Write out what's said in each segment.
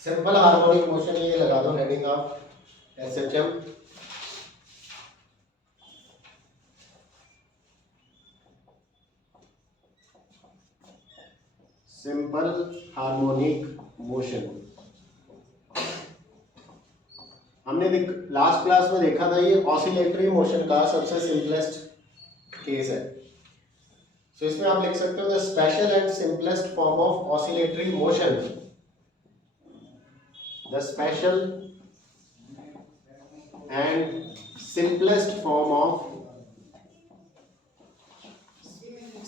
Simple harmonic motion, ये लगा दो heading of SHM. Simple harmonic motion. हमने लास्ट क्लास में देखा था, ये ऑसिलेटरी मोशन का सबसे सिंपलेस्ट केस है। तो इसमें आप लिख सकते हो the special and simplest form of oscillatory motion, the special and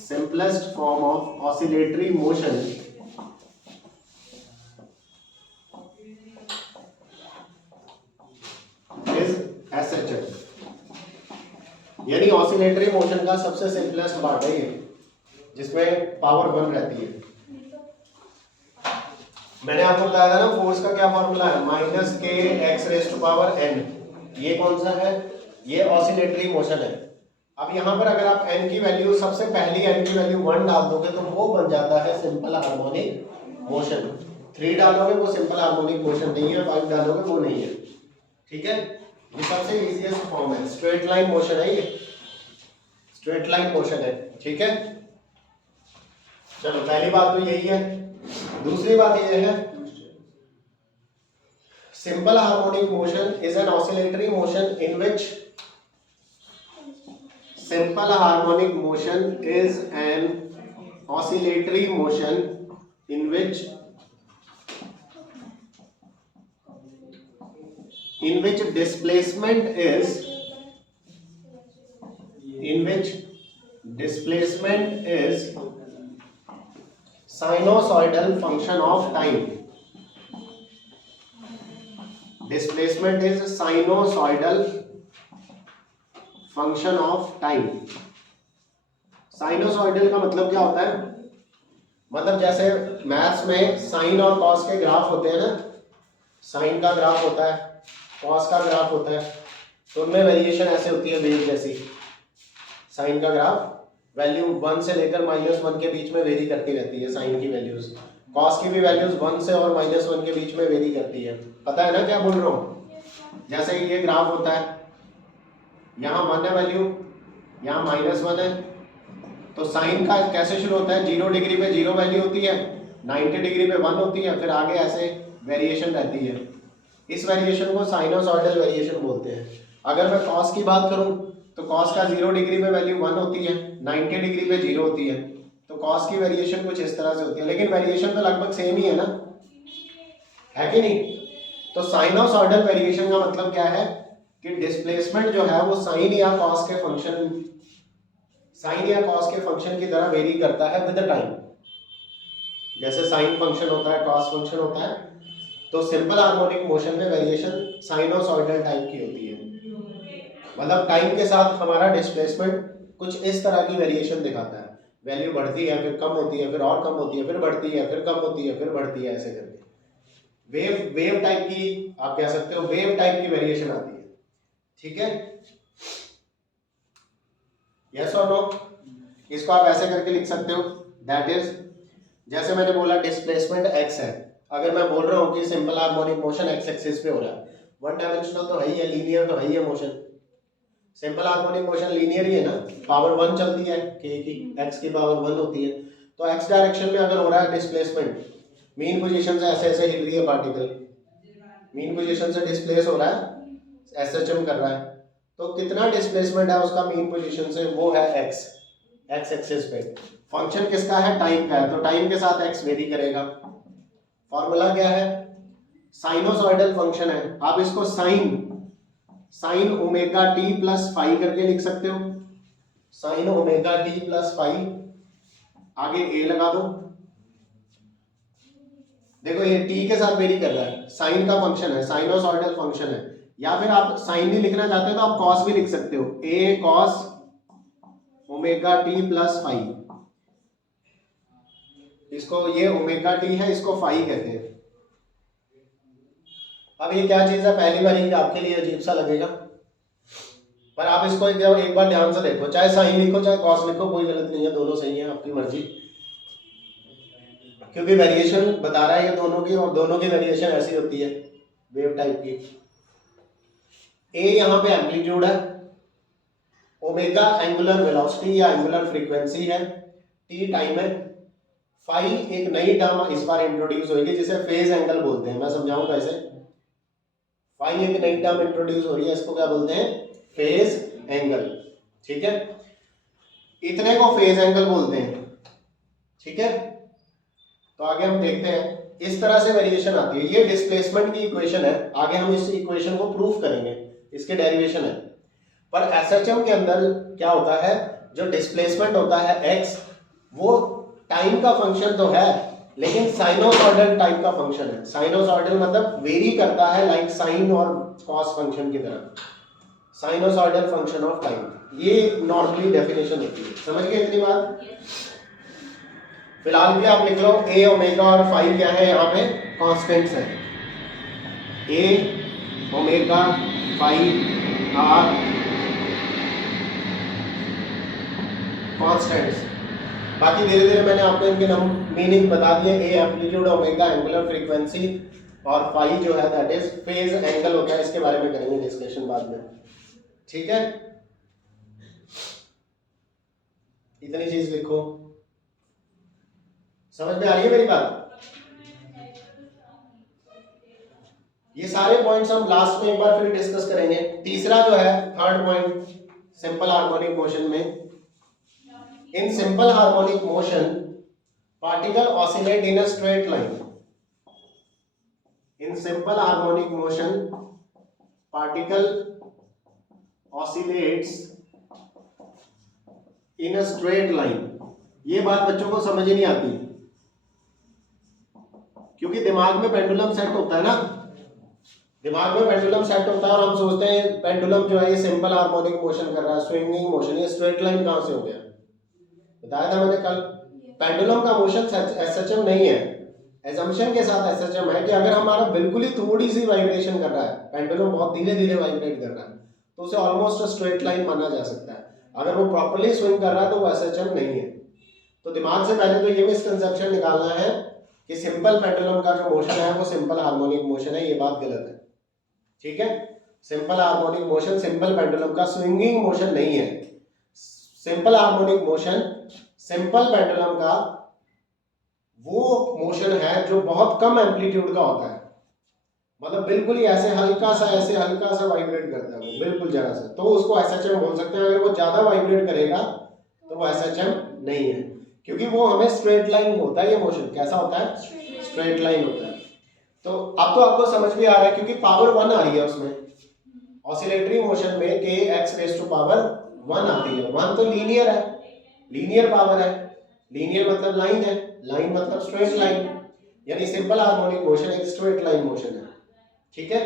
simplest form of oscillatory motion is SHM। यानी ऑसिलेटरी मोशन का सबसे सिंपलेस्ट पार्ट है ये, जिसमें पावर 1 रहती है। मैंने आपको बताया था ना फोर्स का क्या फॉर्मूला है, -k(x⁻n। ये कौन सा है, ये ऑसिलेटरी मोशन है। अब यहाँ पर अगर आप n की वैल्यू, सबसे पहली n की वैल्यू 1 डाल दोगे तो वो बन जाता है सिंपल हार्मोनिक मोशन। 3 डालोगे वो सिंपल हार्मोनिक मोशन नहीं है, 5 डालोगे वो नहीं है। ठीक है, ये सबसे इजीएस्ट फॉर्म है। स्ट्रेट लाइन मोशन है ये, स्ट्रेट लाइन मोशन है। ठीक है, चलो पहली बात तो यही है। दूसरी बात ये है, simple harmonic motion is an oscillatory motion in which simple harmonic motion is an oscillatory motion in which displacement is sinusoidal function of time। displacement is sinusoidal function of time. Sinusoidal का मतलब क्या होता है, मतलब जैसे maths में sign और cos के ग्राफ होते हैं ना, साइन का ग्राफ होता है, कॉस का ग्राफ होता है, तो उनमें वेरिएशन ऐसे होती है वेव जैसी। साइन का ग्राफ वैल्यू 1 से लेकर -1 के बीच में वेरी करती रहती है साइन की वैल्यूज। कॉस की भी वैल्यूज 1 से और -1 के बीच में वेरी करती है। पता है ना क्या बोल रहा हूँ, जैसे ये ग्राफ होता है, यहाँ 1 है वैल्यू, यहाँ -1 है, तो साइन का कैसे शुरू होता है, 0 डिग्री पे 0 वैल्यू होती है, 90 डिग्री पे 1 होती है, फिर आगे ऐसे वेरिएशन रहती है। इस वेरिएशन को साइनोसॉइडल वेरिएशन बोलते हैं। अगर मैं कॉस की बात करूं तो कॉस का 0 डिग्री पे वैल्यू 1 होती है, 90 डिग्री पे 0 होती है, तो कॉस की वेरिएशन कुछ इस तरह से होती है, लेकिन वेरिएशन तो लगभग सेम ही है ना, है कि नहीं। तो साइनोसॉइडल वेरिएशन का मतलब क्या है कि डिस्प्लेसमेंट जो है वो साइन या कॉस के फंक्शन की तरह वेरी करता है विद द टाइम। जैसे साइन फंक्शन होता है, कॉस फंक्शन होता है, तो सिंपल हार्मोनिक मोशन में वेरिएशन साइनोसॉइडल टाइप की होती है। मतलब टाइम के साथ हमारा डिस्प्लेसमेंट कुछ इस तरह की वेरिएशन दिखाता है। वैल्यू बढ़ती है, फिर कम होती है, फिर और कम होती है, फिर बढ़ती है, फिर कम होती है, फिर बढ़ती है, ऐसे करके वेव टाइप की, आप कह सकते हो वेव टाइप की वेरिएशन आती है। ठीक है, यस और नो। इसको आप ऐसे करके लिख सकते हो, दैट इज, जैसे मैंने बोला डिस्प्लेसमेंट x है, अगर मैं बोल रहा हूँ कि simple harmonic motion x axis पे हो रहा है, 1 डायमेंशनल तो है ही है, लीनियर तो है ही है motion. Simple harmonic motion linear ही है ना, पावर 1 चलती है k की, x की पावर 1 होती है, तो x डायरेक्शन में अगर हो रहा है डिस्प्लेसमेंट, मीन पोजीशन से ऐसे ऐसे हिल रही है पार्टिकल, मीन पोजीशन से डिस्प्लेस हो रहा है, एसएचएम कर रहा है, तो कितना डिस्प्लेसमेंट है उसका मीन पोजीशन से, वो है x एक्सिस पे। फंक्शन किसका है, टाइम का है, तो टाइम के साथ x वेरी करेगा। फॉर्मूला क्या है, साइनोसॉइडल फंक्शन है। आप इसको sine omega t plus phi करके लिख सकते हो, sine omega t plus phi, आगे a लगा दो। देखो ये t के साथ वेरी कर रहा है, साइन का फंक्शन है, साइनोसॉइडल फंक्शन है। या फिर आप साइन नहीं लिखना चाहते तो आप कॉस भी लिख सकते हो, a cos omega t plus phi. इसको, ये ओमेगा टी है, इसको फाई कहते हैं। अब ये क्या चीज है, पहली बार ही आपके लिए अजीब सा लगेगा, पर आप इसको एक बार ध्यान से देखो, चाहे साइन लिखो चाहे कॉस लिखो, कोई गलत नहीं है, दोनों सही है, आपकी मर्जी। क्योंकि वेरिएशन बता रहा है ये दोनों की, और दोनों की वेरिएशन ऐसी होती है वेव टाइप की। ए यहाँ पे एम्पलीट्यूड है, ओमेगा एंगुलर वेलोसिटी या एंगुलर फ्रीक्वेंसी है, टी टाइम है, फाई एक नई टर्म इस बार इंट्रोड्यूस होगी जिसे फेज एंगल बोलते हैं। मैं समझाऊं कैसे। फाई एक नई टर्म इंट्रोड्यूस हो रही है, इसको क्या बोलते हैं? Phase angle. ठीक है, इतने को फेज एंगल बोलते हैं। ठीक है, तो आगे हम देखते हैं। इस तरह से वेरिएशन आती है। ये डिस्प्लेसमेंट की इक्वेशन है, आगे हम इस इक्वेशन को प्रूफ करेंगे, इसके डेरिवेशन है। पर एसएचएम के अंदर क्या होता है, जो डिस्प्लेसमेंट होता है एक्स, वो टाइम का फंक्शन तो है लेकिन साइनोसॉइडल टाइप का फंक्शन है। साइनोसॉइडल मतलब वेरी करता है, लाइक साइन और कॉस फंक्शन की तरह। साइनोसॉइडल फंक्शन ऑफ टाइम, ये नॉर्मली डेफिनेशन होती है। समझ गए इतनी बात? फिलहाल भी आप लिख लो ए ओमेगा और फाई क्या है, यहाँ पे कॉन्स्टेंट्स है। ए ओमेगा फाई आर कॉन्स्टेंट्स। बाकी धीरे धीरे मैंने आपको इनके मीनिंग बता दिए। A amplitude, omega angular frequency, और फाई जो है दैट इज फेज एंगल होता है। इसके बारे में करेंगे डिस्कशन बाद में। ठीक है, इतनी चीज लिखो। समझ में आ रही है मेरी बात? ये सारे पॉइंट्स हम लास्ट में एक बार फिर डिस्कस करेंगे। तीसरा जो है, third point, simple harmonic motion में, in simple harmonic motion particle oscillate in a straight line. In simple harmonic motion particle oscillates in a straight line. ये बात बच्चों को समझ ही नहीं आती, क्योंकि दिमाग में पेंडुलम सेट होता है ना, दिमाग में पेंडुलम सेट होता है और हम सोचते हैं पेंडुलम जो है ये सिंपल हार्मोनिक मोशन कर रहा है, स्विंगिंग मोशन। ये स्ट्रेट लाइन कहां से हो गया? बताया था मैंने कल, पेंडुलम का मोशन एसएचएम नहीं है। एजम्पशन के साथ एसएचएम है कि अगर हमारा बिल्कुल ही थोड़ी सी वाइब्रेशन कर रहा है, पेंडुलम बहुत धीरे धीरे वाइब्रेट कर रहा है, तो उसे ऑलमोस्ट स्ट्रेट लाइन माना जा सकता है। अगर वो प्रॉपर्ली स्विंग कर रहा है तो वो एसएचएम नहीं है। तो दिमाग से पहले तो ये मिसकंसेप्शन निकालना है कि सिंपल पेंडुलम का जो मोशन है वो सिंपल हार्मोनिक मोशन है। ये बात गलत है। ठीक है, simple harmonic motion simple pendulum का स्विंगिंग मोशन नहीं है। Simple harmonic motion simple pendulum का वो मोशन है जो बहुत कम एम्पलीट्यूड का होता है, मतलब बिल्कुल ही ऐसे हल्का सा, ऐसे हल्का सा वाइब्रेट करता है वो, बिल्कुल जरा सा, तो उसको एसएचएम बोल सकते हैं। अगर वो ज्यादा वाइब्रेट करेगा तो वो एसएचएम नहीं है, क्योंकि वो हमें स्ट्रेट लाइन होता है। ये मोशन कैसा होता है? स्ट्रेट लाइन होता है। तो अब तो आपको समझ भी आ रहा है, क्योंकि पावर 1 आ रही है उसमें। ऑसिलेटरी मोशन में के एक्स रेज टू पावर 1 आती है। 1 तो लीनियर है, लीनियर पावर है। लीनियर मतलब लाइन है, लाइन मतलब स्ट्रेट लाइन, यानी सिंपल हार्मोनिक मोशन एक स्ट्रेट लाइन मोशन है। ठीक है,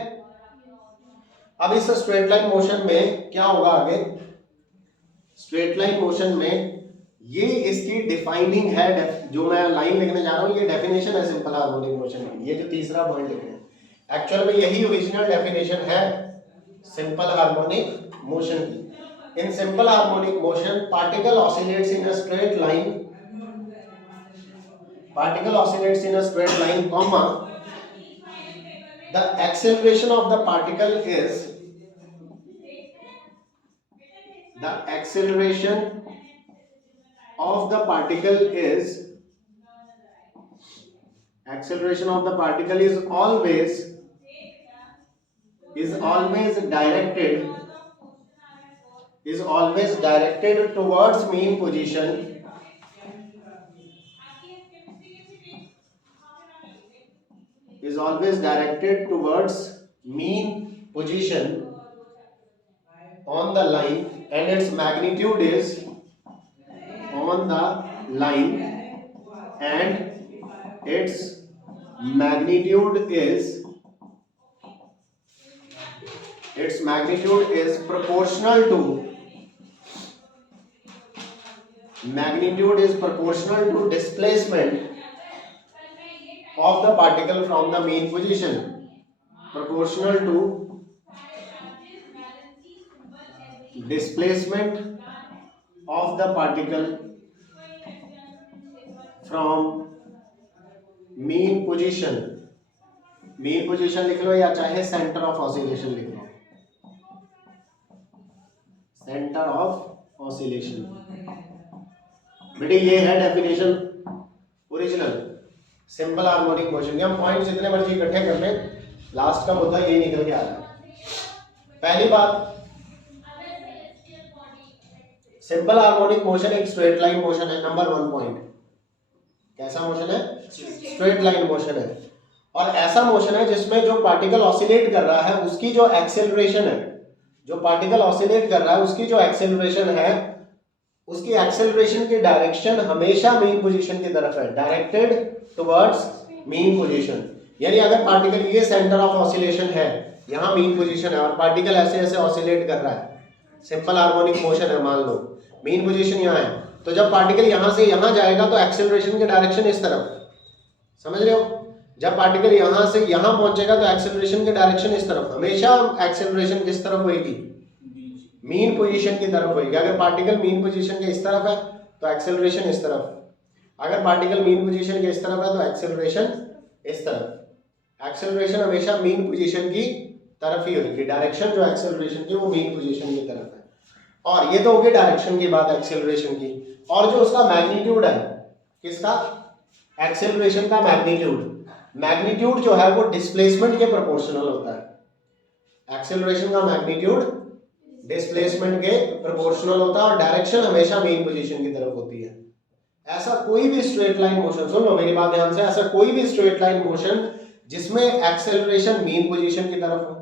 अब इस स्ट्रेट लाइन मोशन में क्या होगा आगे? स्ट्रेट लाइन मोशन में ये इसकी डिफाइनिंग है, जो मैं लाइन लिखने जा रहा हूं ये डेफिनेशन है सिंपल हार्मोनिक मोशन की। ये जो तीसरा पॉइंट लिख रहे हैं एक्चुअल में यही ओरिजिनल डेफिनेशन है सिंपल हार्मोनिक मोशन की। इन simple harmonic motion particle oscillates in a straight line, particle oscillates in a straight line, comma the acceleration of the particle is the acceleration of the particle is acceleration of the particle is always directed towards mean position, is always directed towards mean position on the line, and its magnitude is on the line, and its magnitude is proportional to displacement of the particle from the mean position, proportional to displacement of the particle from mean position, mean position लिख लो या चाहे centre of oscillation लिख लो, centre of oscillation. बेटे ये है definition original simple harmonic motion के। हम point जितने मर्जी इकट्ठे कर लें, लास्ट का मुद्दा यही निकल के आ रहा है। पहली बात, सिंपल हार्मोनिक मोशन एक स्ट्रेट लाइन मोशन है, नंबर 1 पॉइंट। कैसा मोशन है? स्ट्रेट लाइन मोशन है। और ऐसा मोशन है जिसमें जो पार्टिकल ऑसिलेट कर रहा है उसकी जो एक्सेलरेशन है, जो पार्टिकल ऑसिलेट कर रहा है उसकी जो एक्सेलरेशन है, उसकी एक्सेलरेशन की डायरेक्शन हमेशा मीन पोजीशन की तरफ है, डायरेक्टेड टुवर्ड्स मीन पोजीशन। यानी अगर पार्टिकल ये सेंटर ऑफ ऑसिलेशन है, यहाँ मीन पोजीशन है और पार्टिकल ऐसे ऐसे ऑसिलेट कर रहा है, सिंपल हार्मोनिक मोशन है, मान लो मीन पोजीशन यहाँ है, तो जब पार्टिकल यहाँ से यहाँ जाएगा तो एक्सेलरेशन की डायरेक्शन इस तरफ, समझ रहे हो? जब पार्टिकल यहाँ से यहाँ पहुंचेगा तो एक्सेलरेशन की डायरेक्शन इस तरफ, हमेशा एक्सेलरेशन किस तरफ होगी? मीन पोजीशन की तरफ होगी। अगर पार्टिकल मीन पोजीशन के इस तरफ है तो एक्सेलरेशन इस तरफ, अगर पार्टिकल मीन पोजीशन के इस तरफ है तो एक्सेलरेशन इस तरफ। एक्सेलरेशन हमेशा मीन पोजीशन की तरफ ही होगी, डायरेक्शन जो एक्सेलरेशन की वो मीन पोजीशन की तरफ है। और ये तो होगी डायरेक्शन की बात एक्सेलरेशन की। और जो उसका मैग्नीट्यूड है, किसका? एक्सेलरेशन का मैग्नीट्यूड, मैग्नीट्यूड जो है वो डिस्प्लेसमेंट के प्रोपोर्शनल होता है। एक्सेलरेशन का मैग्नीट्यूड डिस्प्लेसमेंट के प्रोपोर्शनल होता है और डायरेक्शन हमेशा मेन पोजीशन की तरफ होती है। ऐसा कोई भी स्ट्रेट लाइन मोशन, सुन लो मेरी बात ध्यान से, ऐसा कोई भी स्ट्रेट लाइन मोशन जिसमें एक्सेलरेशन मीन पोजीशन की तरफ हो,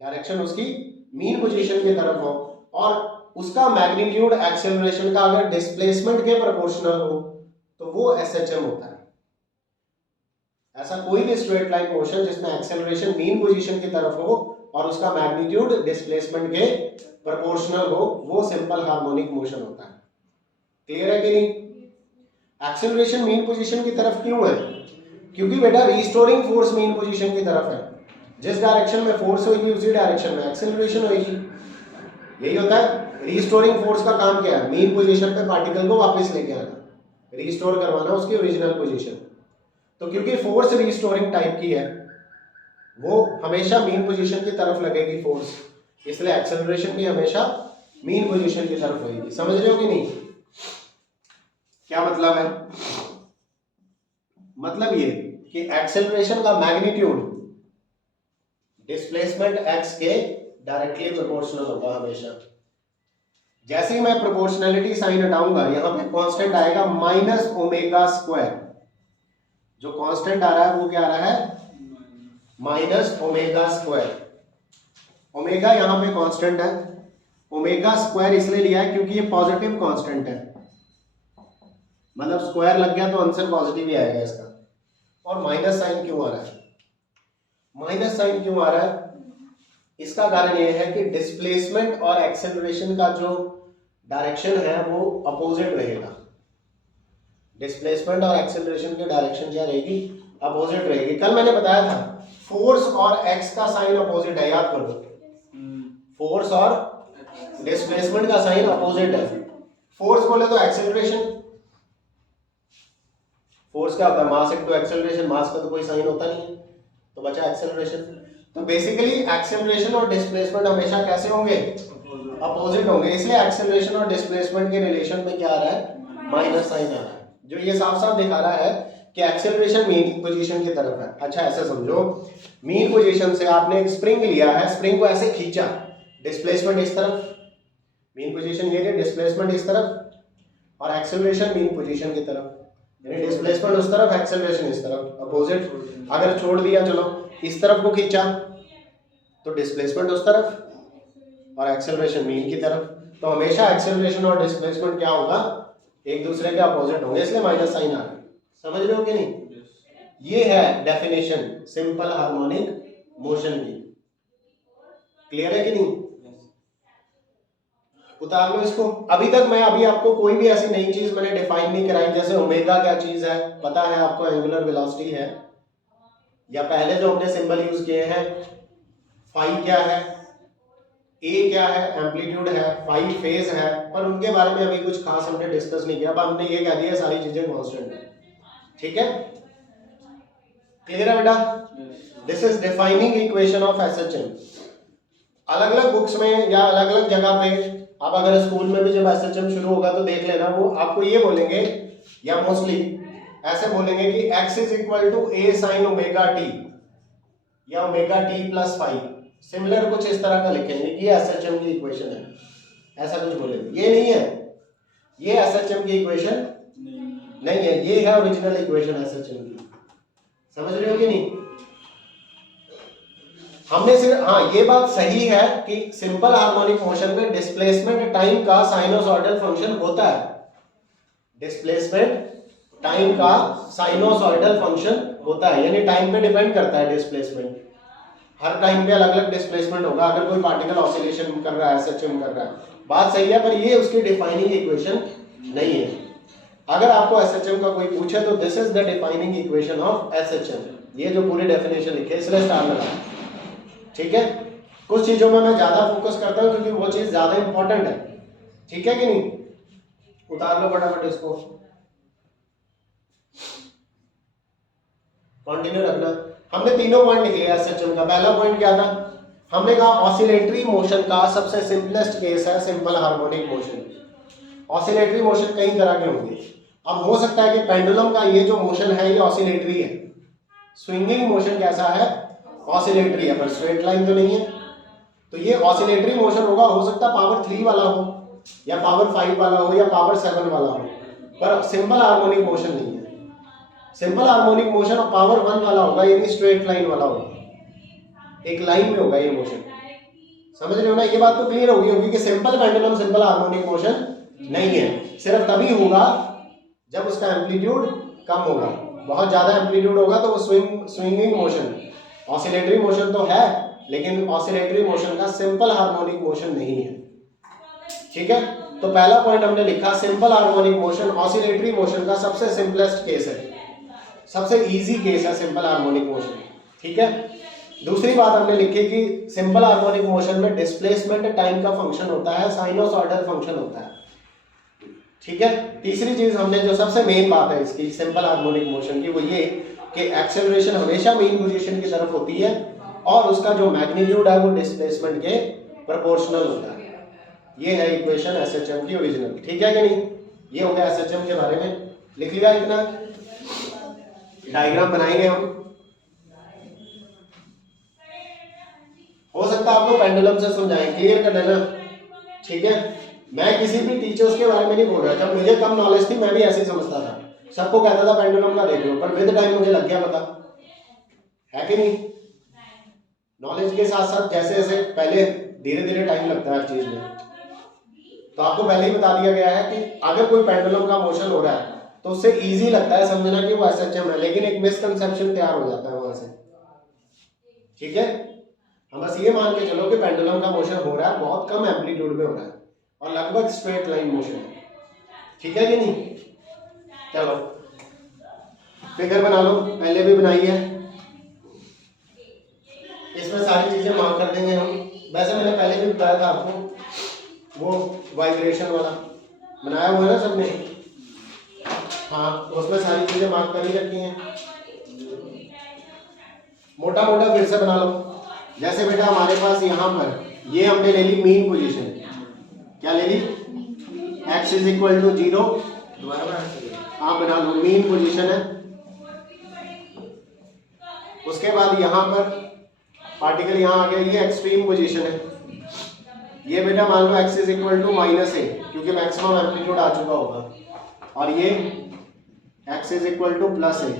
डायरेक्शन उसकी मीन पोजीशन की तरफ हो और उसका मैग्नीट्यूड एक्सेलरेशन का अगर डिस्प्लेसमेंट के प्रोपोर्शनल हो तो वो एसएचएम होता है। ऐसा कोई भी स्ट्रेट लाइन मोशन जिसमें एक्सेलरेशन मीन पोजीशन की तरफ हो और उसका मैग्नीट्यूड डिस्प्लेसमेंट के प्रोपोर्शनल हो, वो सिंपल हार्मोनिक मोशन होता है। क्लियर है कि नहीं? एक्सेलरेशन मीन पोजीशन की तरफ क्यों है? क्योंकि बेटा रिस्टोरिंग फोर्स मीन पोजीशन की तरफ है। जिस डायरेक्शन में फोर्स होगी उसी डायरेक्शन में एक्सेलरेशन होगी। यही होता है रिस्टोरिंग फोर्स का काम। क्या है? मीन पोजीशन पे पार्टिकल को वापस लेके आना, रिस्टोर करवाना उसकी ओरिजिनल पोजीशन। तो क्योंकि फोर्स रिस्टोरिंग टाइप की है, वो हमेशा मीन पोजीशन की तरफ लगेगी फोर्स, इसलिए एक्सेलरेशन भी हमेशा मीन पोजीशन की तरफ होगी। समझ रहे हो कि नहीं? क्या मतलब है? मतलब ये कि एक्सेलरेशन का मैग्नीट्यूड डिस्प्लेसमेंट एक्स के डायरेक्टली प्रोपोर्शनल होगा हमेशा। जैसे ही मैं प्रोपोर्शनलिटी साइन हटाऊंगा, यहां पे कांस्टेंट आएगा माइनस ओमेगा स्क्वायर। जो कांस्टेंट आ रहा है वो क्या आ रहा है? Minus omega square. ओमेगा यहां पे कांस्टेंट है, ओमेगा स्क्वायर इसलिए लिया है क्योंकि ये पॉजिटिव कांस्टेंट है, मतलब स्क्वायर लग गया तो आंसर पॉजिटिव ही आएगा इसका। और माइनस साइन क्यों आ रहा है? माइनस साइन क्यों आ रहा है? इसका कारण यह है कि डिस्प्लेसमेंट और एक्सेलरेशन का जो डायरेक्शन है वो अपोजिट रहेगा। डिस्प्लेसमेंट और एक्सेलरेशन की डायरेक्शन क्या रहेगी? अपोजिट रहेगी। कल मैंने बताया था फोर्स और एक्स का साइन अपोजिट है, याद करो। फोर्स और डिस्प्लेसमेंट का साइन अपोजिट है। फोर्स बोले तो एक्सेलरेशन, फोर्स क्या होता है? Mass into acceleration. मास का तो कोई साइन होता नहीं है, तो बचा एक्सेलरेशन। तो बेसिकली एक्सेलरेशन और डिस्प्लेसमेंट हमेशा कैसे होंगे? अपोजिट होंगे। इसलिए एक्सेलरेशन और डिस्प्लेसमेंट के रिलेशन में क्या आ रहा है? माइनस साइन आ रहा है, जो ये साफ साफ दिखा रहा है कि एक्सेलरेशन मीन पोजीशन की तरफ है। अच्छा ऐसे समझो, मीन पोजीशन से आपने एक स्प्रिंग लिया है, स्प्रिंग को ऐसे खींचा, डिस्प्लेसमेंट इस तरफ, मीन पोजीशन ये है, डिस्प्लेसमेंट इस तरफ, और एक्सेलरेशन मीन पोजीशन की तरफ, यानी डिस्प्लेसमेंट उस तरफ, एक्सेलरेशन इस तरफ, अपोजिट। अगर छोड़ दिया, चलो इस तरफ को खींचा तो डिस्प्लेसमेंट उस तरफ और एक्सेलरेशन मीन की तरफ। तो हमेशा एक्सेलरेशन और डिस्प्लेसमेंट क्या होगा? एक दूसरे के अपोजिट होंगे, इसलिए माइनस साइन आ रहा है। समझ रहे हो कि नहीं? ये है डेफिनेशन सिंपल हार्मोनिक मोशन की। क्लियर है कि नहीं? उतार लो इसको। अभी तक मैं आपको कोई भी ऐसी नई चीज मैंने डिफाइन नहीं कराई, जैसे ओमेगा क्या चीज है पता है आपको, एंगुलर वेलोसिटी है, या पहले जो हमने सिंबल यूज किए हैं, फाई क्या है, ए क्या है, एम्पलीट्यूड है, फाई फेज है, पर उनके बारे में अभी कुछ खास हमने डिस्कस नहीं किया। अब हमने ये कह दिया सारी चीजें कांस्टेंट है, ठीक है। क्लियर है बेटा? This is defining equation of SHM. अलग अलग बुक्स में या अलग अलग जगह पे आप अगर स्कूल में भी जब एसएचएम शुरू होगा तो देख लेना, वो आपको ये बोलेंगे या मोस्टली ऐसे बोलेंगे कि x is equal to a sine omega t या omega t plus five, similar कुछ इस तरह का लिखेंगे कि ये एसएचएम की इक्वेशन है, ऐसा कुछ बोलेंगे। ये नहीं है, ये एसएचएम की इक्वेशन नहीं है, ये है ओरिजिनल इक्वेशन एसएचएम की। समझ रहे हो कि नहीं? हमने सिर्फ, हाँ ये बात सही है कि सिंपल हार्मोनिक मोशन में डिस्प्लेसमेंट टाइम का साइनोसॉइडल फंक्शन होता है। डिस्प्लेसमेंट टाइम का साइनोसॉइडल फंक्शन होता है, यानी टाइम पे डिपेंड करता है डिस्प्लेसमेंट। हर टाइम पे अलग अलग डिस्प्लेसमेंट होगा अगर कोई पार्टिकल ऑसिलेशन कर रहा है, एसएचएम कर रहा है, बात सही है, पर ये उसकी डिफाइनिंग इक्वेशन नहीं है। अगर आपको एसएचएम का कोई पूछे तो this is the defining equation of SHM. ये जो पूरी डेफिनेशन लिखी है इसलिए स्टार लगा, ठीक है? कुछ चीजों में मैं ज्यादा फोकस करता हूं क्योंकि वो चीज ज्यादा इंपॉर्टेंट है, ठीक है कि नहीं? उतार लो फटाफट इसको, कंटिन्यू रखना। हमने तीनों पॉइंट लिख लिया एसएचएम का। पहला पॉइंट क्या था? हमने कहा ऑसिलेटरी मोशन का सबसे सिंपलेस्ट केस है simple harmonic motion. Oscillatory motion कई तरह के होंगे। अब हो सकता है कि पेंडुलम का ये जो मोशन है ये ऑसिलेटरी है। स्विंगिंग मोशन कैसा है? ऑसिलेटरी है, पर स्ट्रेट लाइन तो नहीं है, तो ये ऑसिलेटरी मोशन होगा। हो सकता है पावर 3 वाला हो या पावर 5 वाला हो या पावर 7 वाला हो, पर सिंपल हार्मोनिक मोशन नहीं है। सिंपल हार्मोनिक मोशन पावर 1 वाला होगा, यानी स्ट्रेट लाइन वाला होगा, एक लाइन में होगा ये मोशन। समझ रहे हो ना? ये बात तो क्लियर होगी कि simple pendulum simple harmonic motion नहीं है। सिर्फ तभी होगा जब उसका एम्पलीट्यूड कम होगा। बहुत ज्यादा एम्पलीट्यूड होगा तो वो स्विंगिंग मोशन, ऑसिलेटरी मोशन तो है लेकिन ऑसिलेटरी मोशन का सिंपल हार्मोनिक मोशन नहीं है, ठीक है? तो पहला पॉइंट हमने लिखा simple harmonic motion oscillatory motion का सबसे सिंपलेस्ट केस है, सबसे इजी केस है सिंपल हार्मोनिक मोशन, ठीक है? दूसरी बात हमने लिखी कि सिंपल हार्मोनिक मोशन में डिस्प्लेसमेंट टाइम का फंक्शन होता है, साइनोसॉइडल फंक्शन होता है, ठीक है? तीसरी चीज हमने, जो सबसे मेन बात है इसकी सिंपल हार्मोनिक मोशन की, वो ये कि एक्सेलरेशन हमेशा मेन पोजीशन की तरफ होती है और उसका जो मैग्नीट्यूड है वो डिस्प्लेसमेंट के प्रोपोर्शनल होता है। ये है इक्वेशन एसएचएम की ओरिजिनल, ठीक है कि नहीं? ये हो गया एसएचएम के बारे में, लिख लिया इतना। डायग्राम बनाएंगे हम। हो सकता है आपको पेंडुलम से समझाएं, क्लियर कर लेना, ठीक है? मैं किसी भी टीचर्स के बारे में नहीं बोल रहा। जब मुझे कम नॉलेज थी मैं भी ऐसे ही समझता था, सबको कहता था पेंडुलम का देख लो, पर विद टाइम मुझे लग गया पता, है कि नहीं? नॉलेज के साथ साथ जैसे जैसे पहले धीरे धीरे टाइम लगता है हर चीज में। तो आपको पहले ही बता दिया गया है कि अगर कोई पेंडुलम का मोशन हो रहा है तो उससे इजी लगता है समझना कि वो एसएचएम है, लेकिन एक मिसकंसेप्शन तैयार हो जाता है वहां से, ठीक है? हम बस ये मान के चलो कि पेंडुलम का मोशन हो रहा है, बहुत कम एम्पलीट्यूड में हो रहा है और लगभग स्ट्रेट लाइन मोशन है, ठीक है कि नहीं? चलो फिगर बना लो, पहले भी बनाई है, इसमें सारी चीजें मार्क कर देंगे हम। वैसे मैंने पहले भी बताया था आपको, वो वाइब्रेशन वाला बनाया हुआ है ना सबने, हाँ, तो उसमें सारी चीजें मार्क कर ही रखी हैं। मोटा मोटा फिर से बना लो। जैसे बेटा हमारे पास यहाँ पर ये हमने ले ली मीन पोजीशन, क्या ले ली? x इज इक्वल टू 0, हाँ बना लो, मीन पोजीशन है। उसके बाद यहाँ पर पार्टिकल यहाँ आ गया, ये एक्सट्रीम पोजीशन है। ये बेटा मान लो x is equal to -a क्योंकि मैक्सिमम एम्पलीट्यूड आ चुका होगा, और ये x is equal to +a,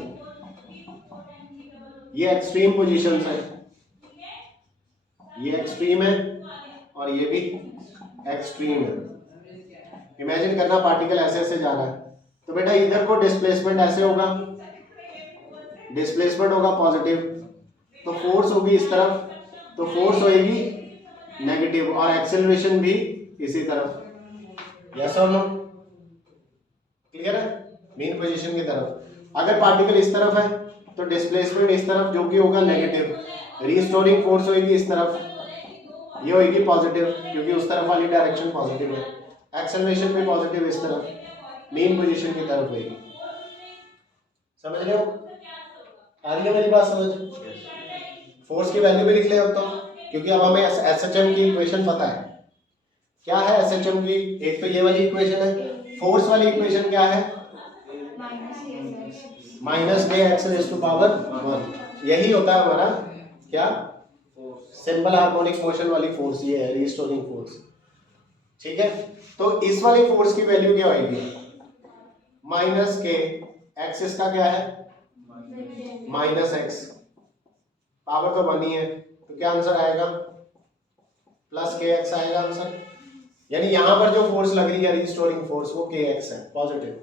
ये एक्सट्रीम पोजीशन है, ये एक्सट्रीम है और ये भी एक्सट्रीम है। इमेजिन करना पार्टिकल ऐसे ऐसे जा रहा है, तो बेटा इधर को डिस्प्लेसमेंट ऐसे होगा, डिस्प्लेसमेंट होगा पॉजिटिव, तो फोर्स होगी इस तरफ, तो फोर्स होगी नेगेटिव और एक्सेलरेशन भी इसी तरफ। यस और नो? क्लियर है? मेन पोजीशन की तरफ। अगर पार्टिकल इस तरफ है तो डिस्प्लेसमेंट इस तरफ जो कि होगा नेगेटिव, रीस्टोरिंग फोर्स होगी इस तरफ, ये होगी पॉजिटिव क्योंकि उस तरफ वाली डायरेक्शन पॉजिटिव है, एक्सेलरेशन भी पॉजिटिव इस तरफ मेन पोजीशन की तरफ होगी। समझ रहे हो? आ रही है मेरी बात समझ? फोर्स की वैल्यू भी लिख ले अब तो, क्योंकि अब हमें एसएचएम की इक्वेशन पता है। क्या है एसएचएम की? एक तो ये वाली इक्वेशन है। फोर्स वाली इक्वेशन क्या है? Minus k x raise to power 1। यही होता है हमारा क्या? सिंपल हार्मोनिक मोशन वाली फोर्स ये है, रीस्टोरिंग फोर्स। ठीक है, तो इस वाली फोर्स की वैल्यू क्या आएगी? माइनस के एक्स, इसका क्या है? माइनस एक्स, पावर तो 1 ही है, तो क्या आंसर आएगा? प्लस के एक्स आएगा आंसर। यानी यहां पर जो फोर्स लग रही है रीस्टोरिंग फोर्स, वो के एक्स है, पॉजिटिव।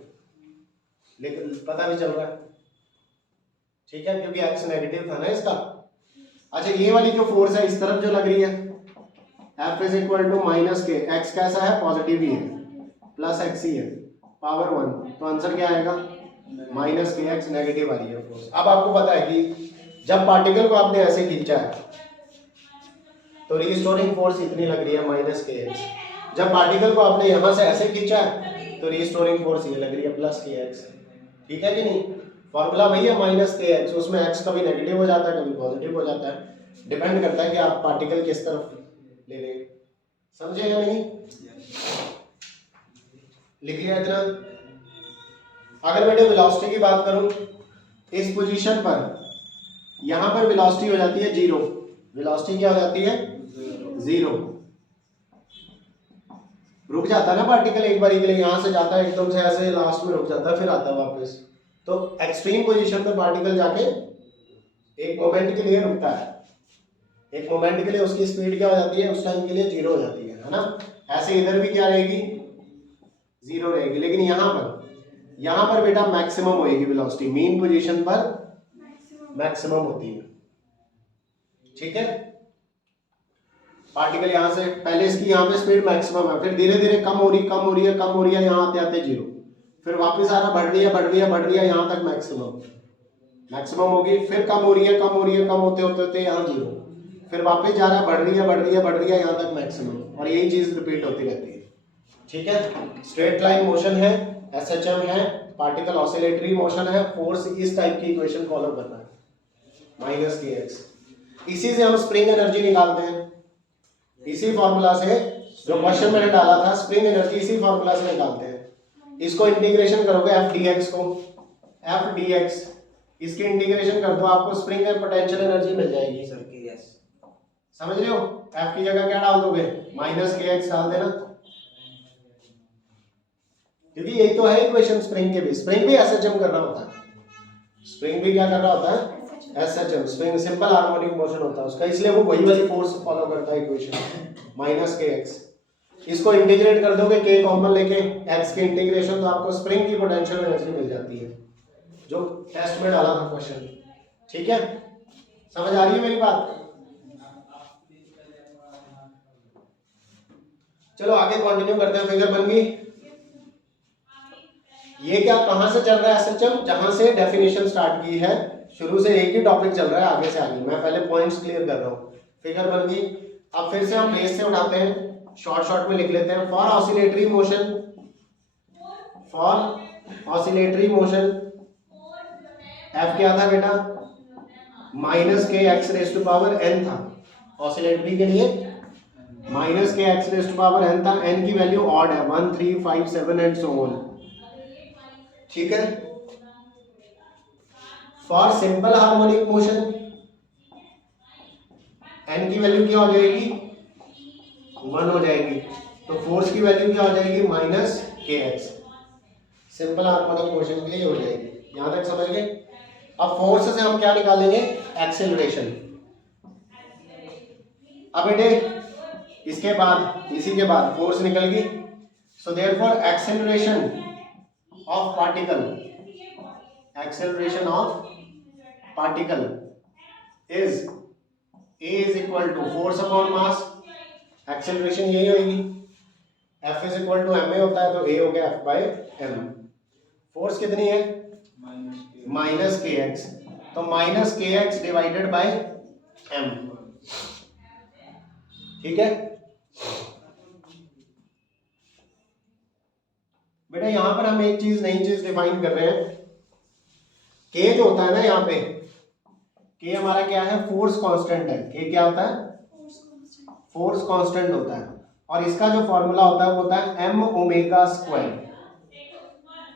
लेकिन पता भी चल रहा है, ठीक है, क्योंकि एक्स नेगेटिव था ना इसका। अच्छा, ये वाली जो फोर्स है इस तरफ जो लग रही है, F is equal to minus k x, कैसा है? पॉजिटिव ही है, प्लस एक्स ही है, पावर 1, तो आंसर क्या आएगा? माइनस के एक्स, नेगेटिव आ रही है फोर्स। अब आपको पता है कि जब पार्टिकल को आपने ऐसे खींचा है तो रीस्टोरिंग फोर्स इतनी लग रही है माइनस के एक्स। जब पार्टिकल को आपने यहां से ऐसे खींचा है तो रीस्टोरिंग फोर्स ये लग रही है प्लस के एक्स। ठीक है कि नहीं? फॉर्मूला वही है माइनस के एक्स, उसमें एक्स कभी नेगेटिव हो जाता है कभी पॉजिटिव हो जाता है, डिपेंड करता है कि आप पार्टिकल किस तरफ ले लें। समझे या नहीं? लिख लिया इतना? अगर बेटे वेलोसिटी की बात करूं, इस पोजीशन पर यहां पर वेलोसिटी हो जाती है 0। वेलोसिटी क्या हो जाती है? 0। रुक जाता है ना पार्टिकल एक बार के लिए, यहां से जाता है एकदम से ऐसे लास्ट में रुक जाता है, फिर आता है वापस। तो एक्सट्रीम पोजीशन पे पार्टिकल जाके एक मोमेंट के लिए रुकता है, एक मोमेंट के लिए उसकी स्पीड क्या हो जाती है? उस टाइम के लिए 0 हो जाती है ना? ऐसे इधर भी क्या रहेगी? 0 रहेगी। लेकिन यहां पर बेटा मैक्सिमम होगी वेलोसिटी, मीन पोजीशन पर मैक्सिमम होती है। ठीक है, पार्टिकल यहां से पहले इसकी यहां पे स्पीड मैक्सिमम है, फिर धीरे धीरे कम हो रही कम हो रही है कम हो रही है, यहां आते आते 0, फिर वापस आ रहा, बढ़ रही है बढ़ रही है बढ़ रही है, यहां तक मैक्सिमम होगी, फिर कम हो रही है कम हो रही है कम होते होते होते यहाँ 0, फिर वापस जा रहा है, बढ़ रही है बढ़ रही है बढ़ रही है, यहाँ तक मैक्सिमम, और यही चीज रिपीट होती रहती है। ठीक है, स्ट्रेट लाइन मोशन है, एसएचएम है, पार्टिकल ऑसिलेटरी मोशन है, फोर्स इस टाइप की इक्वेशन फॉलो करना है, माइनस के एक्स। इसी से हम स्प्रिंग एनर्जी निकालते हैं, इसी फॉर्मूला से, जो क्वेश्चन मैंने डाला था स्प्रिंग एनर्जी, इसी फॉर्मूला से निकालते हैं। इसको इंटीग्रेशन करोगे एफ डी एक्स को, एफ डी एक्स, इसकी इंटीग्रेशन कर दो, आपको स्प्रिंग में पोटेंशियल एनर्जी मिल जाएगी। सर के यस, समझ रहे हो? एफ की जगह क्या डाल दोगे? माइनस के एक्स डाल देना, क्योंकि यही तो है इक्वेशन स्प्रिंग के भी। स्प्रिंग भी एसएचएम कर रहा होता है, स्प्रिंग भी क्या कर रहा होता है? SHM, spring simple harmonic motion होता है उसका, इसलिए वो वही वाली फोर्स फॉलो करता है इक्वेशन, माइनस के एक्स। इसको इंटीग्रेट कर दोगे के कॉमन लेके, एक्स के इंटीग्रेशन, तो आपको स्प्रिंग की पोटेंशियल एनर्जी मिल जाती है, जो टेस्ट में डाला था क्वेश्चन। ठीक है, समझ आ रही है मेरी बात? चलो आगे कंटिन्यू करते हैं। फिगर बन गई। ये क्या कहां से चल रहा है एसएचएम? जहां से डेफिनेशन स्टार्ट की है, शुरू से एक ही टॉपिक चल रहा है, आगे से आगे मैं पहले पॉइंट्स क्लियर कर रहा हूं। फिगर बन गई। अब फिर से हम बेस से उठाते हैं, शॉर्ट शॉर्ट में लिख लेते हैं। For oscillatory motion, for oscillatory motion F क्या था बेटा? Minus k x raise to power n था। ऑसिलेटरी के लिए minus k x raise to power n था, एन की वैल्यू ऑड है, 1 3 5 7 एंड सो ऑन। ठीक है, for simple harmonic motion n की वैल्यू क्या हो जाएगी? 1 हो जाएगी, तो फोर्स की वैल्यू क्या हो जाएगी? Minus k x, simple harmonic motion के लिए हो जाएगी। यहां तक समझ गए? अब फोर्स से हम क्या निकालेंगे? एक्सेलरेशन। अब बेटे इसके बाद, इसी के बाद फोर्स निकल गई, so therefore acceleration of particle, acceleration of particle is A is equal to force upon mass, acceleration यही होगी, F is equal to ma होता है, तो A हो गया F by m। फोर्स कितनी है? माइनस के एक्स, तो minus k x divided bye m। ठीक है बेटा, यहां पर हम एक चीज नई चीज डिफाइन कर रहे हैं। के जो होता है ना यहाँ पे, के हमारा क्या है, फोर्स कांस्टेंट है। के क्या होता है, फोर्स कांस्टेंट होता है। और इसका जो फॉर्मूला होता है वो होता है एम ओमेगा स्क्वायर।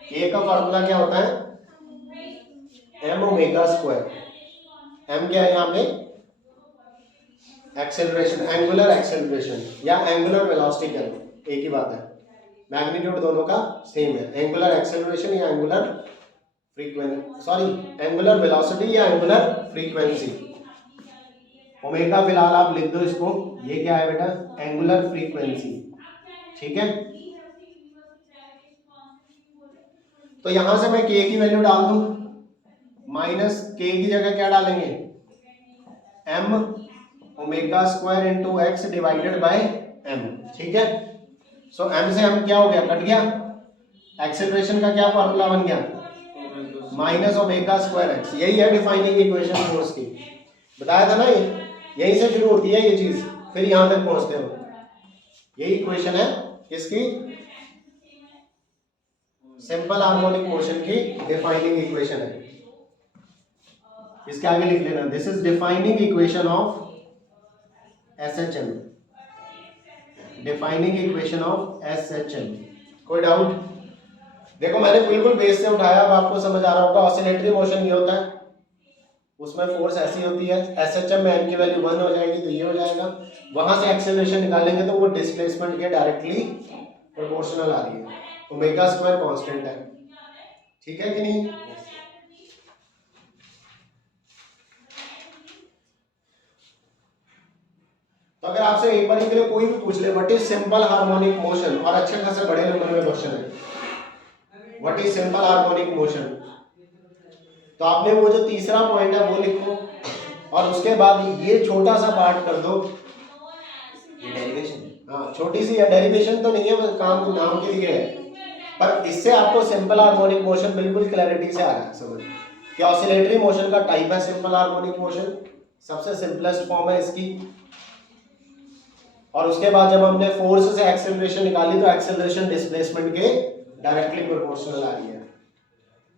के का फॉर्मूला क्या होता है, एम ओमेगा स्क्वायर। एम क्या है यहाँ पे, एक्सेलरेशन, एंगुलर एक्सेलरेशन या एंगुलर वेलोसिटी कह लो, एक ही बात है, मैग्नीट्यूड दोनों का सेम है। एंगुलर एक्सेलरेशन या angular frequency, sorry angular velocity या एंगुलर फ्रीक्वेंसी। ओमेगा फिलहाल आप लिख दो इसको, ये क्या है बेटा, एंगुलर फ्रीक्वेंसी, ठीक है। तो यहां से मैं के की वैल्यू डाल दूं, माइनस के की जगह क्या डालेंगे, m omega square into x divided by m, ठीक है। सो एम से एम क्या हो गया, कट गया। एक्सेलरेशन का क्या फॉर्मूला बन गया, माइनस ओमेगा स्क्वायर एक्स। यही है डिफाइनिंग इक्वेशन फोर्स की, बताया था ना, ये यहीं से शुरू होती है ये चीज, फिर यहां तक पहुंचते हो। यही इक्वेशन है किसकी, सिंपल हार्मोनिक मोशन की डिफाइनिंग इक्वेशन है। इसके आगे लिख लेना, this is defining equation of SHM, defining equation of SHM. कोई डाउट? देखो मैंने बिल्कुल बेस से उठाया, अब आपको समझ आ रहा होगा। ऑसिलेटरी मोशन ये होता है, उसमें फोर्स ऐसी होती है, एसएचएम में एन की वैल्यू 1 हो जाएगी तो ये हो जाएगा। वहां से एक्सेलरेशन निकालेंगे तो वो डिस्प्लेसमेंट के डायरेक्टली प्रोपोर्शनल आ रही है। ओमेगा स्क्वायर कांस्टेंट है, ठीक है कि नहीं। तो अगर आपसे एक बार के लिए कोई भी पूछ ले what is simple harmonic motion, और अच्छे खासे बड़े नंबर में क्वेश्चन है what is simple harmonic motion, तो आपने वो जो तीसरा पॉइंट है वो लिखो, और उसके बाद ये छोटा सा पार्ट कर दो, ये डेरिवेशन, हाँ छोटी सी, डेरिवेशन तो नहीं है, बस काम नाम के लिए है, पर इससे आपको सिंपल हार्मोनिक मोशन बिल्कुल क्लैरिटी से आ रहा है समझ कि ऑसिलेटरी मोशन का टाइप है सिंपल हार्मोनिक मोशन, सबसे सिंपलेस्ट फॉर्म है इसकी। और उसके बाद जब हमने फोर्स से एक्सेलरेशन निकाली तो एक्सेलरेशन डिस्प्लेसमेंट के डायरेक्टली प्रोपोर्शनल आ रही है।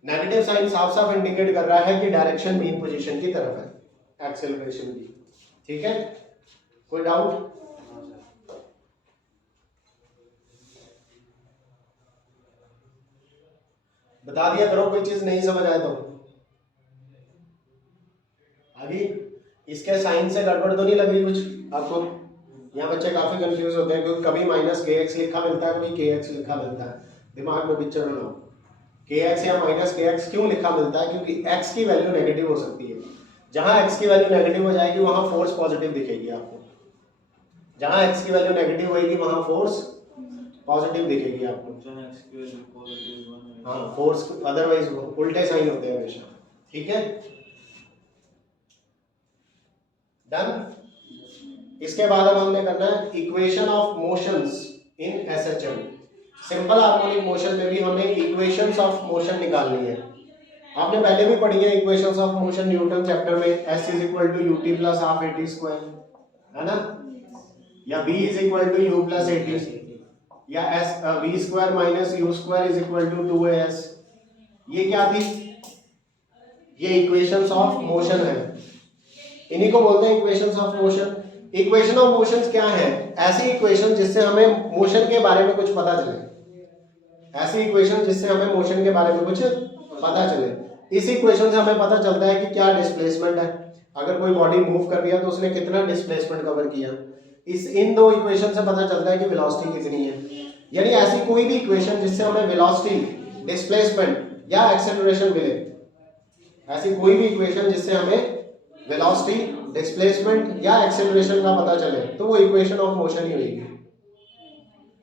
नेगेटिव साइन साफ साफ इंडिकेट कर रहा है कि डायरेक्शन मीन पोजीशन की तरफ है एक्सेलरेशन की, ठीक है। कोई डाउट? बता दिया करो, कोई चीज नहीं समझ आए तो। अभी इसके साइन से गड़बड़ तो नहीं लग रही कुछ आपको? यहाँ बच्चे काफी कंफ्यूज होते हैं क्योंकि कभी माइनस के एक्स लिखा मिलता है, कभी के एक्स लिखा मिलता है। दिमाग में पिक्चर बनाओ, के एक्स या माइनस के एक्स क्यों लिखा मिलता है, क्योंकि एक्स की वैल्यू नेगेटिव हो सकती है। जहां एक्स की वैल्यू नेगेटिव हो जाएगी वहां फोर्स पॉजिटिव दिखेगी आपको, जहां एक्स की वैल्यू नेगेटिव होगी वहां फोर्स पॉजिटिव दिखेगी आपको। हाँ फोर्स अदरवाइज उल्टे साइन होते हैं हमेशा, ठीक है। डन। इसके बाद अब हमने करना है equation of motions in SHM. Simple harmonic motion में भी हमें इक्वेशंस ऑफ मोशन निकालनी है। आपने पहले भी पढ़ी है equations of motion Newton chapter में, s is equal to ut plus half at square, है ना, या v is equal to u plus at, या s v square minus u square is equal to 2as। ये क्या थी, ये equations of motion है, इन्हीं को बोलते हैं equations of motion. Equation of motions क्या है, ऐसी इक्वेशन जिससे हमें मोशन के बारे में कुछ पता चले, ऐसी इक्वेशन जिससे हमें मोशन के बारे में कुछ पता चले। इस इक्वेशन से हमें पता चलता है कि क्या डिस्प्लेसमेंट है, अगर कोई बॉडी मूव कर रही है तो उसने कितना डिस्प्लेसमेंट कवर किया। इन दो इक्वेशन से पता चलता है कि वेलोसिटी कितनी है। यानी ऐसी कोई भी इक्वेशन जिससे हमें वेलोसिटी, डिस्प्लेसमेंट या एक्सेलरेशन मिले, ऐसी कोई भी इक्वेशन जिससे हमें वेलोसिटी, डिस्प्लेसमेंट या एक्सेलरेशन का पता चले तो वो इक्वेशन ऑफ मोशन ही होगी।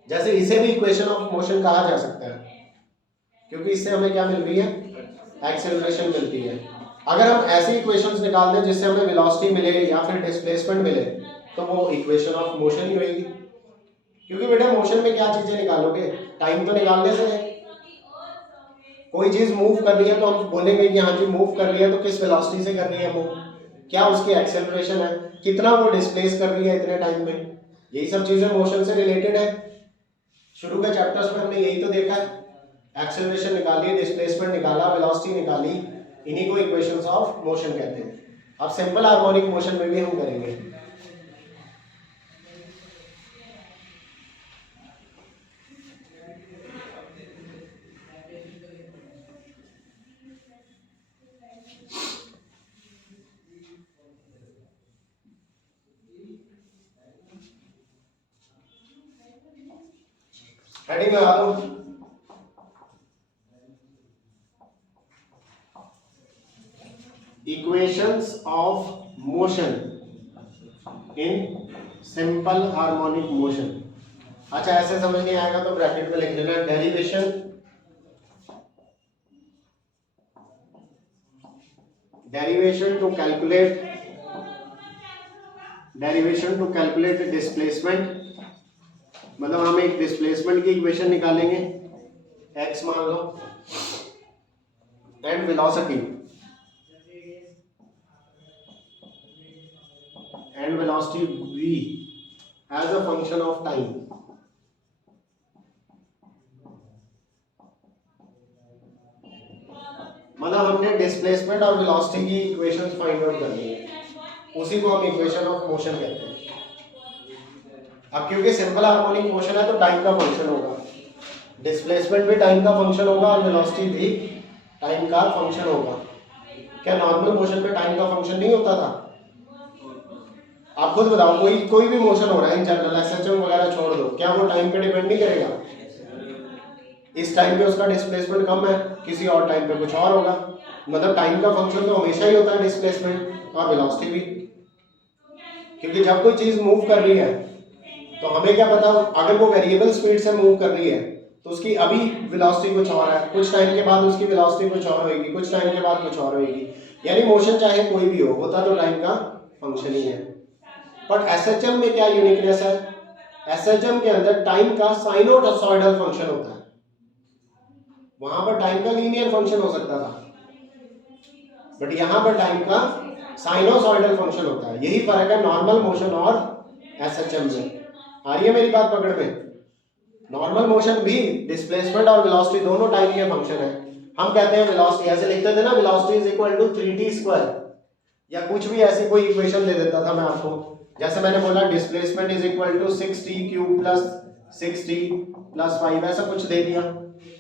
जैसे इसे भी इक्वेशन ऑफ मोशन कहा जा सकता है क्योंकि इससे हमें क्या मिल रही है, एक्सेलरेशन मिलती है। अगर हम ऐसी इक्वेशंस निकाल दें जिससे हमें वेलोसिटी मिले या फिर डिस्प्लेसमेंट मिले तो वो इक्वेशन ऑफ मोशन ही होगी। क्योंकि बेटा मोशन में क्या चीजें निकालोगे, टाइम तो निकालने से है। कोई चीज मूव कर रही है तो हम बोलेंगे कि हाँ जी मूव कर रही है, तो किस वेलोसिटी से कर रही है मूव, क्या उसकी एक्सेलरेशन है, कितना वो डिस्प्लेस कर रही है इतने टाइम में। यही सब चीजें मोशन से रिलेटेड है। शुरू के चैप्टर्स में हमने यही तो देखा है, एक्सेलरेशन निकाली, डिस्प्लेसमेंट निकाला, वेलोसिटी निकाली, इन्हीं को इक्वेशंस ऑफ मोशन कहते हैं। अब सिंपल हार्मोनिक मोशन में भी हम करेंगे। हेडिंग लगा दो, equations of motion in simple harmonic motion. अच्छा ऐसे समझ नहीं आएगा तो ब्रैकेट में लिख लेना डेरिवेशन टू कैलकुलेट डिस्प्लेसमेंट, मतलब हम एक डिस्प्लेसमेंट की इक्वेशन निकालेंगे, x मान लो, and velocity v as a function of time। मतलब हमने डिस्प्लेसमेंट और वेलोसिटी की इक्वेशंस फाइंड आउट करनी है, उसी को हम इक्वेशन ऑफ मोशन कहते हैं। अब क्योंकि सिंपल हार्मोनिक मोशन है तो टाइम का फंक्शन होगा, डिस्प्लेसमेंट भी टाइम का फंक्शन होगा और वेलोसिटी भी टाइम का फंक्शन होगा। क्या नॉर्मल मोशन में टाइम का फंक्शन नहीं होता था? आप खुद बताओ, कोई भी मोशन हो रहा है इन जनरल, एसएचएम वगैरह छोड़ दो, क्या वो टाइम पे डिपेंड नहीं करेगा? इस टाइम पे उसका डिस्प्लेसमेंट कम है, किसी और टाइम पे कुछ और होगा, मतलब टाइम का फंक्शन तो हमेशा ही होता है डिस्प्लेसमेंट और वेलोसिटी भी। क्योंकि जब कोई चीज मूव कर रही है तो हमें क्या पता, अगर वो वेरिएबल स्पीड से मूव कर रही है तो उसकी अभी वेलोसिटी कुछ और है, कुछ टाइम के बाद उसकी वेलोसिटी कुछ और होगी, कुछ टाइम के बाद कुछ और होगी। यानी मोशन चाहे कोई भी हो, होता तो टाइम का फंक्शन ही है। बट एसएचएम में क्या यूनिकनेस है? एसएचएम के अंदर टाइम का साइनोसॉइडल फंक्शन होता है, वहां पर टाइम का लीनियर फंक्शन हो सकता था, बट यहां पर टाइम का साइनोसॉइडल फंक्शन होता है। यही फर्क है नॉर्मल मोशन और एसएचएम में। आ रही है मेरी बात पकड़ में? नॉर्मल मोशन भी डिस्प्लेसमेंट और वेलोसिटी दोनों टाइम के फंक्शन है। हम कहते हैं वेलोसिटी, ऐसे लिखते थे ना, velocity is equal to 3t², या कुछ भी ऐसी कोई इक्वेशन दे देता था मैं आपको, जैसे मैंने बोला displacement is equal to 6t³ plus 6t plus 5, ऐसा कुछ दे दिया।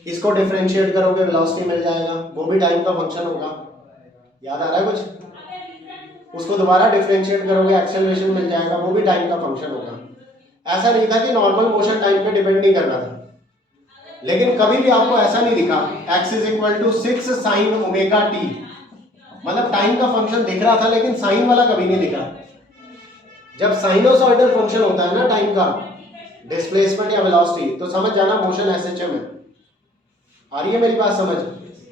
इसको डिफरेंशिएट करोगे वेलोसिटी मिल जाएगा, वो भी टाइम का फंक्शन होगा। याद आ रहा है कुछ? उसको दोबारा डिफरेंशिएट करोगे एक्सेलरेशन मिल जाएगा, वो भी टाइम का फंक्शन होगा। ऐसा नहीं था कि नॉर्मल मोशन टाइम पे डिपेंड नहीं करना था, लेकिन कभी भी आपको ऐसा नहीं दिखा x is equal to 6 sine omega t, मतलब टाइम का फंक्शन दिख रहा था लेकिन साइन वाला कभी नहीं दिखा। जब साइनोसॉइडल फंक्शन होता है ना टाइम का, डिस्प्लेसमेंट या वेलोसिटी, तो समझ जाना मोशन एसएचएम है। आ रही है मेरी बात समझ?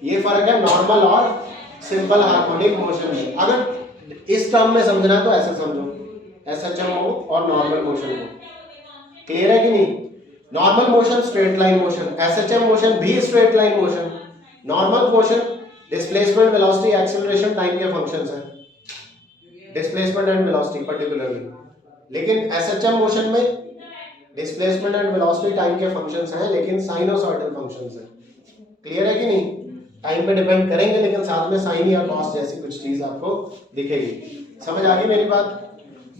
ये फर्क है नॉर्मल और सिंपल हार्मोनिक मोशन में। अगर इस टर्म में समझना है तो ऐसे समझो, एसएचएम को और नॉर्मल मोशन को। क्लियर है कि नहीं? Normal motion straight line motion, SHM motion भी straight line motion. Normal motion displacement, velocity, acceleration time के फंक्शंस हैं, डिस्प्लेसमेंट एंड वेलोसिटी पर्टिकुलरली। लेकिन एसएचएम मोशन में डिस्प्लेसमेंट एंड वेलोसिटी टाइम के फंक्शंस हैं, लेकिन साइनोसॉइडल फंक्शंस हैं। क्लियर है कि नहीं? टाइम पे डिपेंड करेंगे लेकिन साथ में साइन या कॉस जैसी कुछ चीज आपको दिखेगी। समझ आ गई मेरी बात?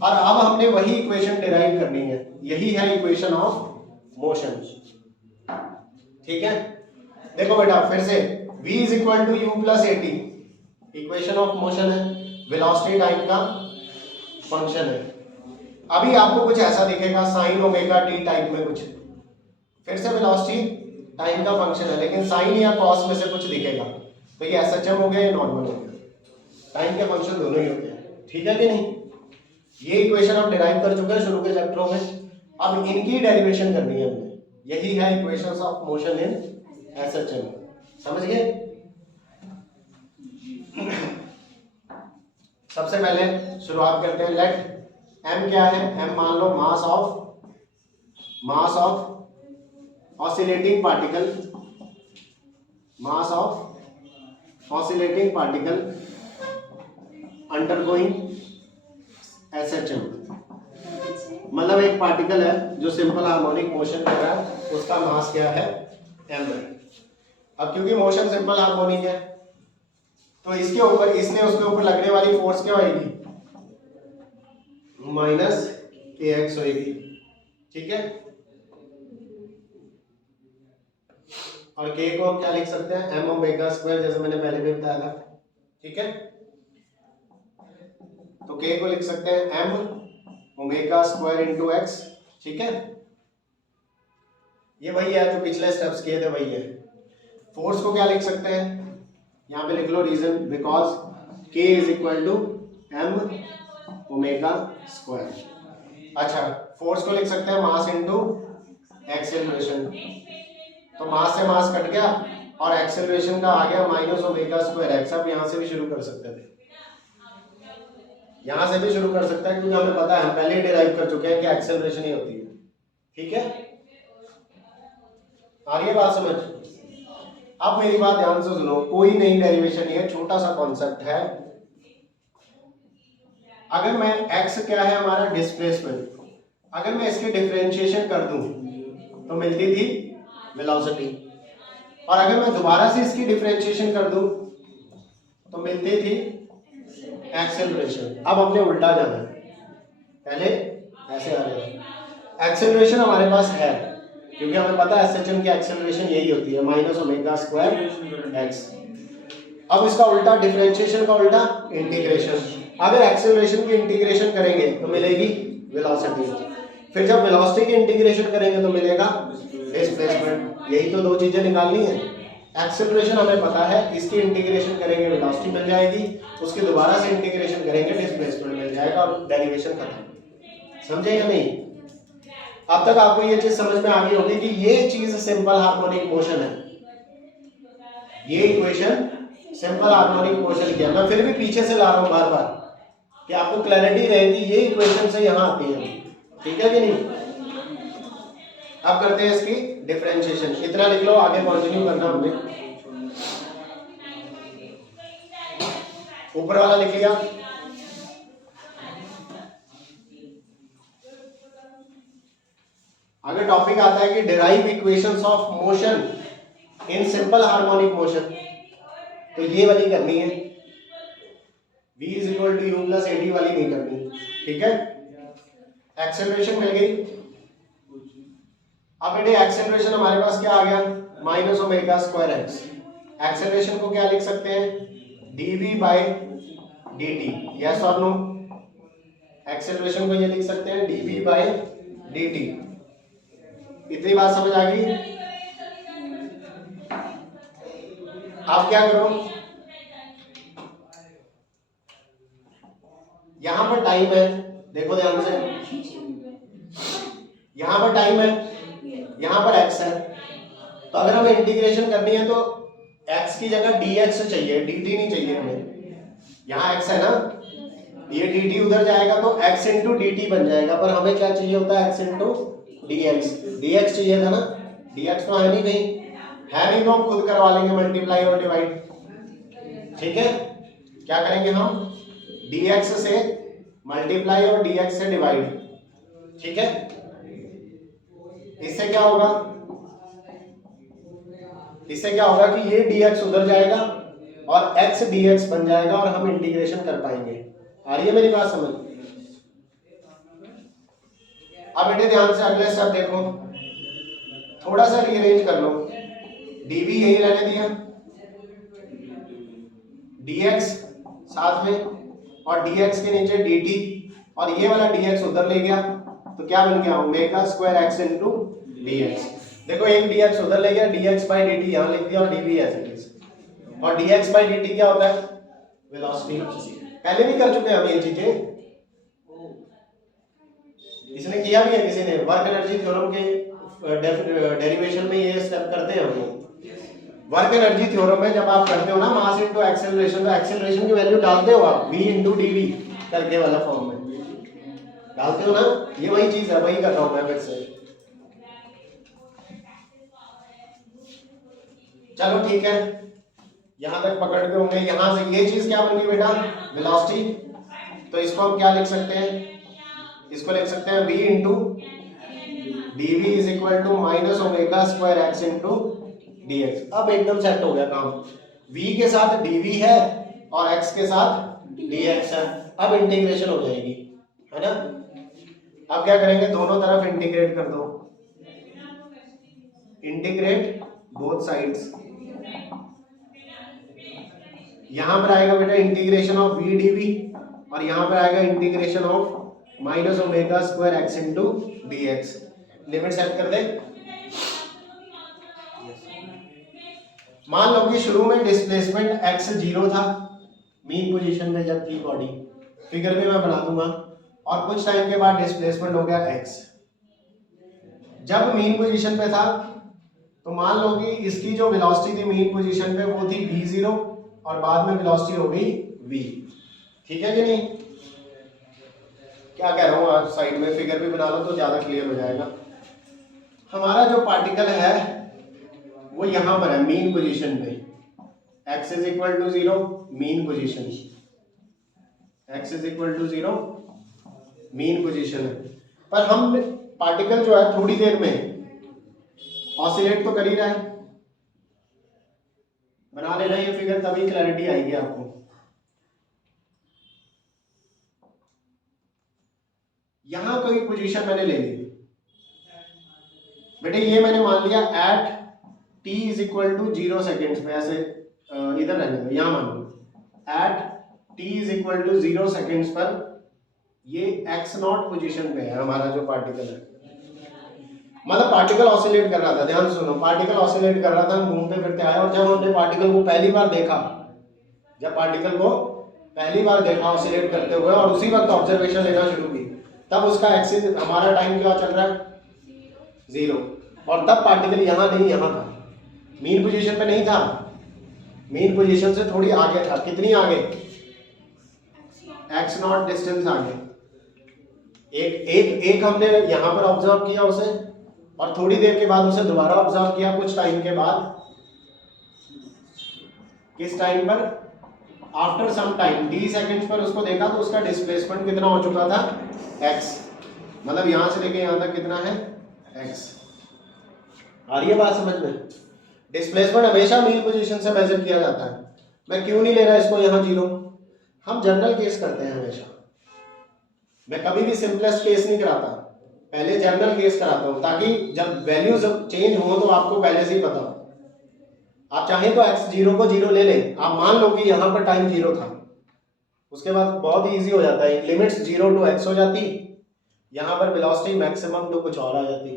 और अब हमने वही इक्वेशन डिराइव करनी है, यही है इक्वेशन ऑफ मोशन। ठीक है, देखो बेटा फिर से, v is equal to u plus a t equation of motion है, वेलोसिटी टाइम का फंक्शन है। अभी आपको कुछ ऐसा दिखेगा साइन ओमेगा टी टाइप में कुछ, फिर से वेलोसिटी टाइम का फंक्शन है लेकिन साइन या कॉस में से कुछ दिखेगा, तो ये एसएचएम हो गया या नॉर्मल हो गया, टाइम के फंक्शन दोनों ही होते हैं। ठीक है कि नहीं? ये इक्वेशन हम डिराइव कर चुके हैं शुरू के चैप्टरों में, अब इनकी डेरिवेशन करनी है हमने। यही है equations of motion in SHM. समझ गए? सबसे पहले शुरुआत करते हैं, लेट m क्या है? m मान लो mass of oscillating particle, mass of oscillating particle undergoing SHM. मतलब एक पार्टिकल है जो सिंपल हार्मोनिक मोशन कर रहा है, उसका मास क्या है? m है। अब क्योंकि मोशन सिंपल हार्मोनिक है तो इसके ऊपर, इसने उसके ऊपर लगने वाली फोर्स क्या होगी, माइनस kx होगी, ठीक है। और k को हम क्या लिख सकते हैं, m ओमेगा स्क्वायर, जैसे मैंने पहले भी बताया था, ठीक है। तो k को लिख सकते हैं m omega square into x, ठीक है। ये वही है जो पिछले स्टेप्स किए थे, वही है। फोर्स को क्या लिख सकते हैं, यहाँ पे लिख लो reason, because k is equal to m omega square. अच्छा, फोर्स को लिख सकते हैं मास इंटू एक्सेलरेशन, तो मास से मास कट गया और एक्सेलरेशन का आ गया माइनस ओमेगा स्क्वायर एक्स। अब यहाँ से भी शुरू कर सकते थे, यहाँ से भी शुरू कर सकते हैं, क्योंकि हमें पता है, हम पहले ही डिराइव कर चुके हैं कि एक्सेलरेशन ही होती है, ठीक है। आ रही है बात समझ? अब मेरी बात ध्यान से सुनो, कोई नई डेरिवेशन नहीं है, छोटा सा कॉन्सेप्ट है। अगर मैं x क्या है हमारा डिस्प्लेसमेंट, अगर मैं इसके डिफरेंशिएशन कर दूं तो मिलती थी वेलोसिटी, और अगर मैं दोबारा से इसकी डिफरेंशिएशन कर दूं तो मिलती थी एक्सेलरेशन। अब हमने उल्टा जाना है, पहले ऐसे आ गया। एक्सेलरेशन हमारे पास है, क्योंकि हमें पता है एसएचएम की एक्सेलरेशन यही होती है, माइनस ओमेगा स्क्वायर एक्स। अब इसका उल्टा, डिफरेंशिएशन का उल्टा इंटीग्रेशन। अगर एक्सेलरेशन की इंटीग्रेशन करेंगे तो मिलेगी वेलोसिटी, फिर जब वेलोसिटी की इंटीग्रेशन करेंगे तो मिलेगा डिस्प्लेसमेंट। यही तो दो चीजें निकालनी है। एक्सेलरेशन हमें पता है, इसकी इंटीग्रेशन करेंगे वेलोसिटी मिल जाएगी, उसके दोबारा से इंटीग्रेशन करेंगे डिस्प्लेसमेंट मिल जाएगा, और डेरिवेशन खत्म। समझे या नहीं? अब तक आपको ये चीज समझ में आ गई होगी कि ये चीज सिंपल हार्मोनिक मोशन है, ये इक्वेशन सिंपल हार्मोनिक मोशन की है। मैं फिर भी पीछे से ला रहा हूं बार बार कि आपको क्लैरिटी रहे कि ये इक्वेशन से यहां आती है, ठीक है कि नहीं। अब करते हैं इसकी डिफरेंशिएशन, इतना लिख लो, आगे कंटिन्यू करना हमने। ऊपर वाला लिख लिया, आगे टॉपिक आता है कि derive equations of motion in simple harmonic motion. तो ये वाली करनी है, v is equal to u plus at वाली नहीं करनी, ठीक है। एक्सेलरेशन मिल गई। अब बेटे एक्सेलरेशन हमारे पास क्या आ गया, minus omega square x. Acceleration को क्या लिख सकते हैं, dv बाय dt, यस और नो। एक्सेलरेशन को ये लिख सकते हैं dv बाय dt। इतनी बात समझ आ गई? आप क्या करो, यहां पर टाइम है, देखो ध्यान से, यहां पर टाइम है, यहां पर x है, तो अगर हमें इंटीग्रेशन करनी है तो x की जगह dx चाहिए, dt नहीं चाहिए हमें। यहां x है ना, ये dt उधर जाएगा तो x इंटू dt बन जाएगा, पर हमें क्या चाहिए होता है, x इंटू dx। dx चाहिए था ना, dx तो है नहीं कहीं, है नहीं तो हम खुद करवा लेंगे मल्टीप्लाई और डिवाइड, ठीक है। क्या करेंगे हम, dx से मल्टीप्लाई और dx से डिवाइड, ठीक है। इससे क्या होगा, इससे क्या होगा कि ये dx उधर जाएगा और x dx बन जाएगा और हम इंटीग्रेशन कर पाएंगे। आ रही है मेरी बात समझ? अब बेटे ध्यान से अगले स्टेप देखो, थोड़ा सा रीअरेंज कर लो, dv यही रहने दिया, dx साथ में और dx के नीचे dt, और ये वाला dx उधर ले गया तो क्या बन गया, omega square x into dx। देखो एक dx उधर ले गया, dx बाई dt यहां लिख दिया और dv ऐसे ही, और dx बाई dt क्या होता है, वेलोसिटी। पहले भी कर चुके हैं हम ये चीजें, इसने किया भी है किसी ने, वर्क एनर्जी थ्योरम के डेरिवेशन में ये स्टेप करते हैं हम लोग। वर्क एनर्जी थ्योरम में जब आप करते हो ना मास इनटू एक्सेलरेशन, तो एक्सेलरेशन की वैल्यू डालते हो आप v इनटू dv करके वाला फॉर्म में डालते हो ना, ये वही चीज है, वही कर रहा हूं मैं फिर से। चलो ठीक है, यहां तक पकड़ के होंगे। यहां से ये चीज क्या बन गई बेटा, वेलोसिटी। तो इसको हम क्या लिख सकते हैं, इसको लिख सकते हैं v into dv is equal to minus omega square x into dx। अब एकदम सेट हो गया काम, v के साथ dv है और x के साथ dx है। अब इंटीग्रेशन हो जाएगी, है ना। अब क्या करेंगे, दोनों तरफ इंटीग्रेट कर दो, इंटीग्रेट बोथ साइड्स। यहां पर आएगा बेटा इंटीग्रेशन ऑफ v dv और यहां पर आएगा integration of minus omega square x into D x. Limit set कर दे। मान लो कि शुरू में डिस्प्लेसमेंट x 0 था मीन पोजीशन में जब थी बॉडी, फिगर में मैं बना दूंगा, और कुछ टाइम के बाद डिस्प्लेसमेंट हो गया x। जब मीन पोजीशन पे था तो मान लो कि इसकी जो वेलोसिटी थी मीन पोजीशन पे वो थी v0 और बाद में वेलोसिटी हो गई v। ठीक है कि नहीं? क्या कह रहा हूँ, आज साइड में फिगर भी बना लो तो ज्यादा क्लियर हो जाएगा। हमारा जो पार्टिकल है वो यहां पर है मीन पोजीशन पे, x is equal to 0 mean position, x is equal to 0 mean position है। पर हम पार्टिकल जो है थोड़ी देर में ऑसिलेट तो कर ही रहा है। बना लेना ये फिगर, तभी क्लैरिटी आएगी आपको। यहां कोई पोजीशन मैंने ले ली बेटे, ये मैंने मान लिया at t is equal to 0 seconds पे, ऐसे इधर रहने दो, यहां मान लो at t is equal to 0 seconds पर ये x नॉट पोजीशन पे है हमारा जो पार्टिकल है। मतलब पार्टिकल ऑसिलेट कर रहा था, ध्यान से सुनो, पार्टिकल ऑसिलेट कर रहा था, हम घूमते फिरते आए, और जब हमने पार्टिकल को पहली बार देखा, जब पार्टिकल को पहली बार देखा ऑसिलेट करते हुए और उसी वक्त ऑब्जर्वेशन लेना शुरू की, तब उसका एक्सिस हमारा टाइम क्या चल रहा है 0, और तब पार्टिकल यहाँ नहीं यहाँ था, मीन पोजीशन पे नहीं था, मीन पोजीशन से थोड़ी आगे था। कितनी आगे? x नॉट डिस्टेंस आगे। एक हमने यहां पर ऑब्जर्व किया उसे, और थोड़ी देर के बाद उसे दोबारा ऑब्जर्व किया कुछ टाइम के बाद। किस टाइम पर? After some time, d seconds पर उसको देखा तो उसका डिस्प्लेसमेंट कितना हो चुका था x, मतलब यहां से लेके यहां तक कितना है x। आ रही है बात समझ में? डिस्प्लेसमेंट हमेशा मीन पोजीशन से मेजर किया जाता है। मैं क्यों नहीं ले रहा इसको यहाँ 0? हम जनरल केस करते हैं हमेशा, मैं कभी भी सिंपलेस्ट केस नहीं कराता, पहले जनरल केस कराता हूं, ताकि जब वैल्यूज चेंज हो तो आपको पहले से ही पता हो। आप चाहें तो x 0 को 0 ले लें, आप मान लो कि यहां पर टाइम 0 था, उसके बाद बहुत ही इजी हो जाता है, लिमिट्स 0 टू x हो जाती, यहां पर वेलोसिटी मैक्सिमम टू कुछ और आ जाती।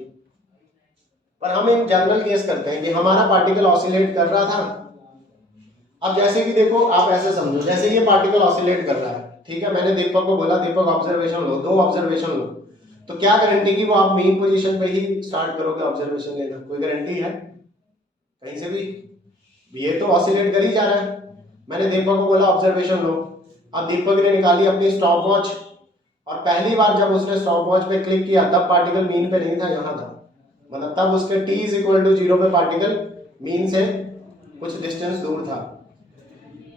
पर हम एक जनरल केस करते हैं कि हमारा पार्टिकल ऑसिलेट कर रहा था। अब जैसे कि देखो, आप ऐसे समझो, जैसे ये पार्टिकल ऑसिलेट कर रहा है, ठीक है, मैंने दीपक को बोला दीपक ऑब्जर्वेशन लो, 2 ऑब्जर्वेशन लो, तो क्या गारंटी कि वो आप मेन पोजीशन पे ही स्टार्ट करोगे ऑब्जर्वेशन लेना? कोई गारंटी है कहीं से भी? ये तो ऑसिलेट कर ही जा रहा है। मैंने दीपक को बोला ऑब्जर्वेशन लो, अब दीपक ने निकाली अपनी स्टॉप वॉच, और पहली बार जब उसने स्टॉप वॉच पे क्लिक किया तब पार्टिकल मीन पे नहीं था, यहाँ था, मतलब तब उसके t इज इक्वल टू 0 पे पार्टिकल मीन से कुछ डिस्टेंस दूर था।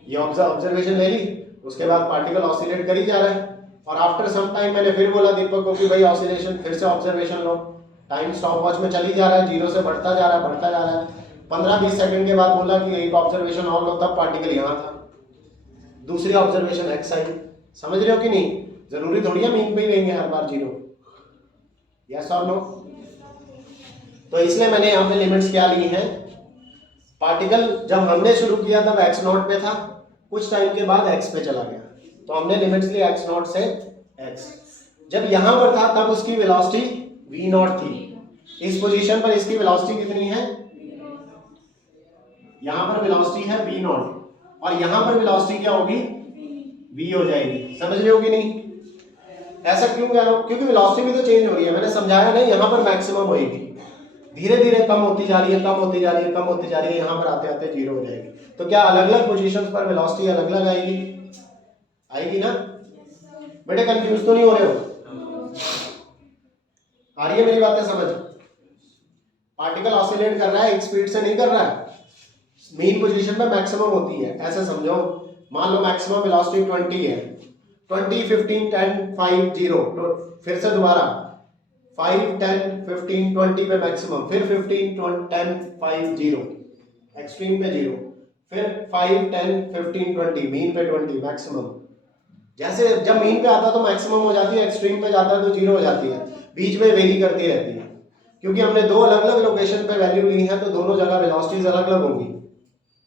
ये ऑब्जर्वेशन ले ली, उसके बाद पार्टिकल ऑसिलेट कर ही जा रहा है, और आफ्टर सम टाइम मैंने फिर बोला दीपक को कि भाई ऑसिलेशन, फिर से ऑब्जर्वेशन लो, टाइम स्टॉप वॉच में चली जा रहा है, 0 से बढ़ता जा रहा है, बढ़ता जा रहा है। 15-20 सेकंड के बाद बोला कि एक ऑब्जर्वेशन और लो, तब पार्टिकल यहाँ था, दूसरी ऑब्जर्वेशन x आई। समझ रहे हो कि नहीं? जरूरी थोड़ी है मीन पे ही रहेंगे हर बार 0, यस और नो? तो इसलिए मैंने यहाँ पे लिमिट्स क्या ली हैं, पार्टिकल जब हमने शुरू किया तब x नॉट पे था, कुछ टाइम के बाद x पे चला गया, तो हमने लिमिट्स ली x नॉट से x। जब यहां पर था तब उसकी वेलोसिटी v नॉट थी, इस पोजीशन पर इसकी वेलोसिटी कितनी है? यहां पर वेलोसिटी है v नॉट, और यहां पर वेलोसिटी क्या होगी? v हो जाएगी। समझ रहे हो कि नहीं? ऐसा क्यों कह रहा हूं? क्योंकि वेलोसिटी भी तो चेंज हो रही है, मैंने समझाया नहीं, यहां पर मैक्सिमम होएगी, धीरे धीरे कम होती जा रही है, कम होती जा रही है, कम होती जा रही है, यहां पर आते आते 0 हो जाएगी। तो क्या अलग अलग पोजीशंस पर वेलोसिटी अलग अलग आएगी? आएगी ना बेटे? कंफ्यूज तो नहीं हो रहे हो? आ रही है मेरी बातें समझ? पार्टिकल ऑसिलेट कर रहा है, एक स्पीड से नहीं कर रहा है, मीन पोजीशन पे मैक्सिमम होती है, ऐसे समझो। मान लो मैक्सिमम वेलोसिटी 20 है, 20 15 10 5 0, तो फिर से दोबारा 5 10 15 20 पे मैक्सिमम, फिर 15 10 5 0, एक्सट्रीम पे 0, फिर 5, 10, 15, 20, मीन पे 20 मैक्सिमम। जैसे जब मीन पे आता तो मैक्सिमम हो जाती है, एक्सट्रीम पे जाता है तो जीरो हो जाती है, बीच में वेरी करती रहती है, क्योंकि हमने दो अलग अलग लोकेशन पे वैल्यू ली है तो दोनों जगह वेलोसिटीज अलग अलग होंगी,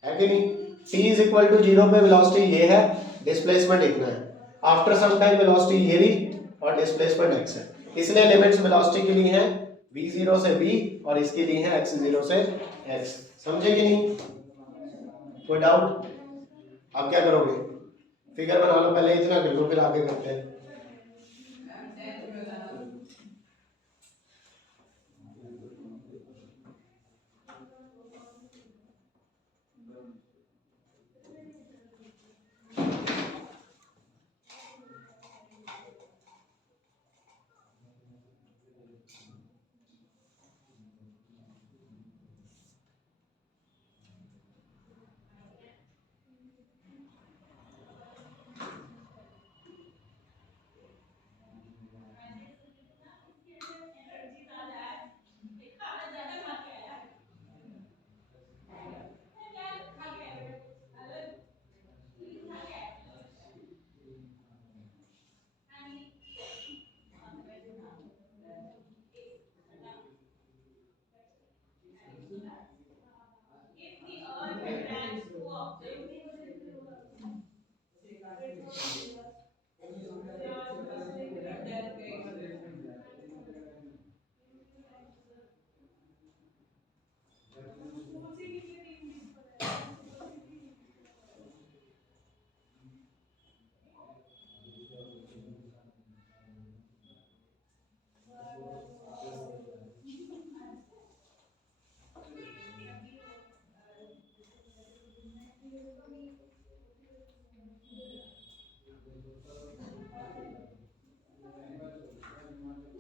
है कि नहीं। t इज इक्वल टू 0 पे वेलोसिटी ये है, डिस्प्लेसमेंट इतना है, आफ्टर सम टाइम वेलोसिटी ये भी और डिस्प्लेसमेंट x है, इसलिए लिमिट्स वेलोसिटी के लिए हैं v0 से v और इसके लिए है x0 से x। समझे कि नहीं, कोई डाउट? आप क्या करोगे, फिगर बना लो पहले, इतना कर लो फिर आगे करते हैं।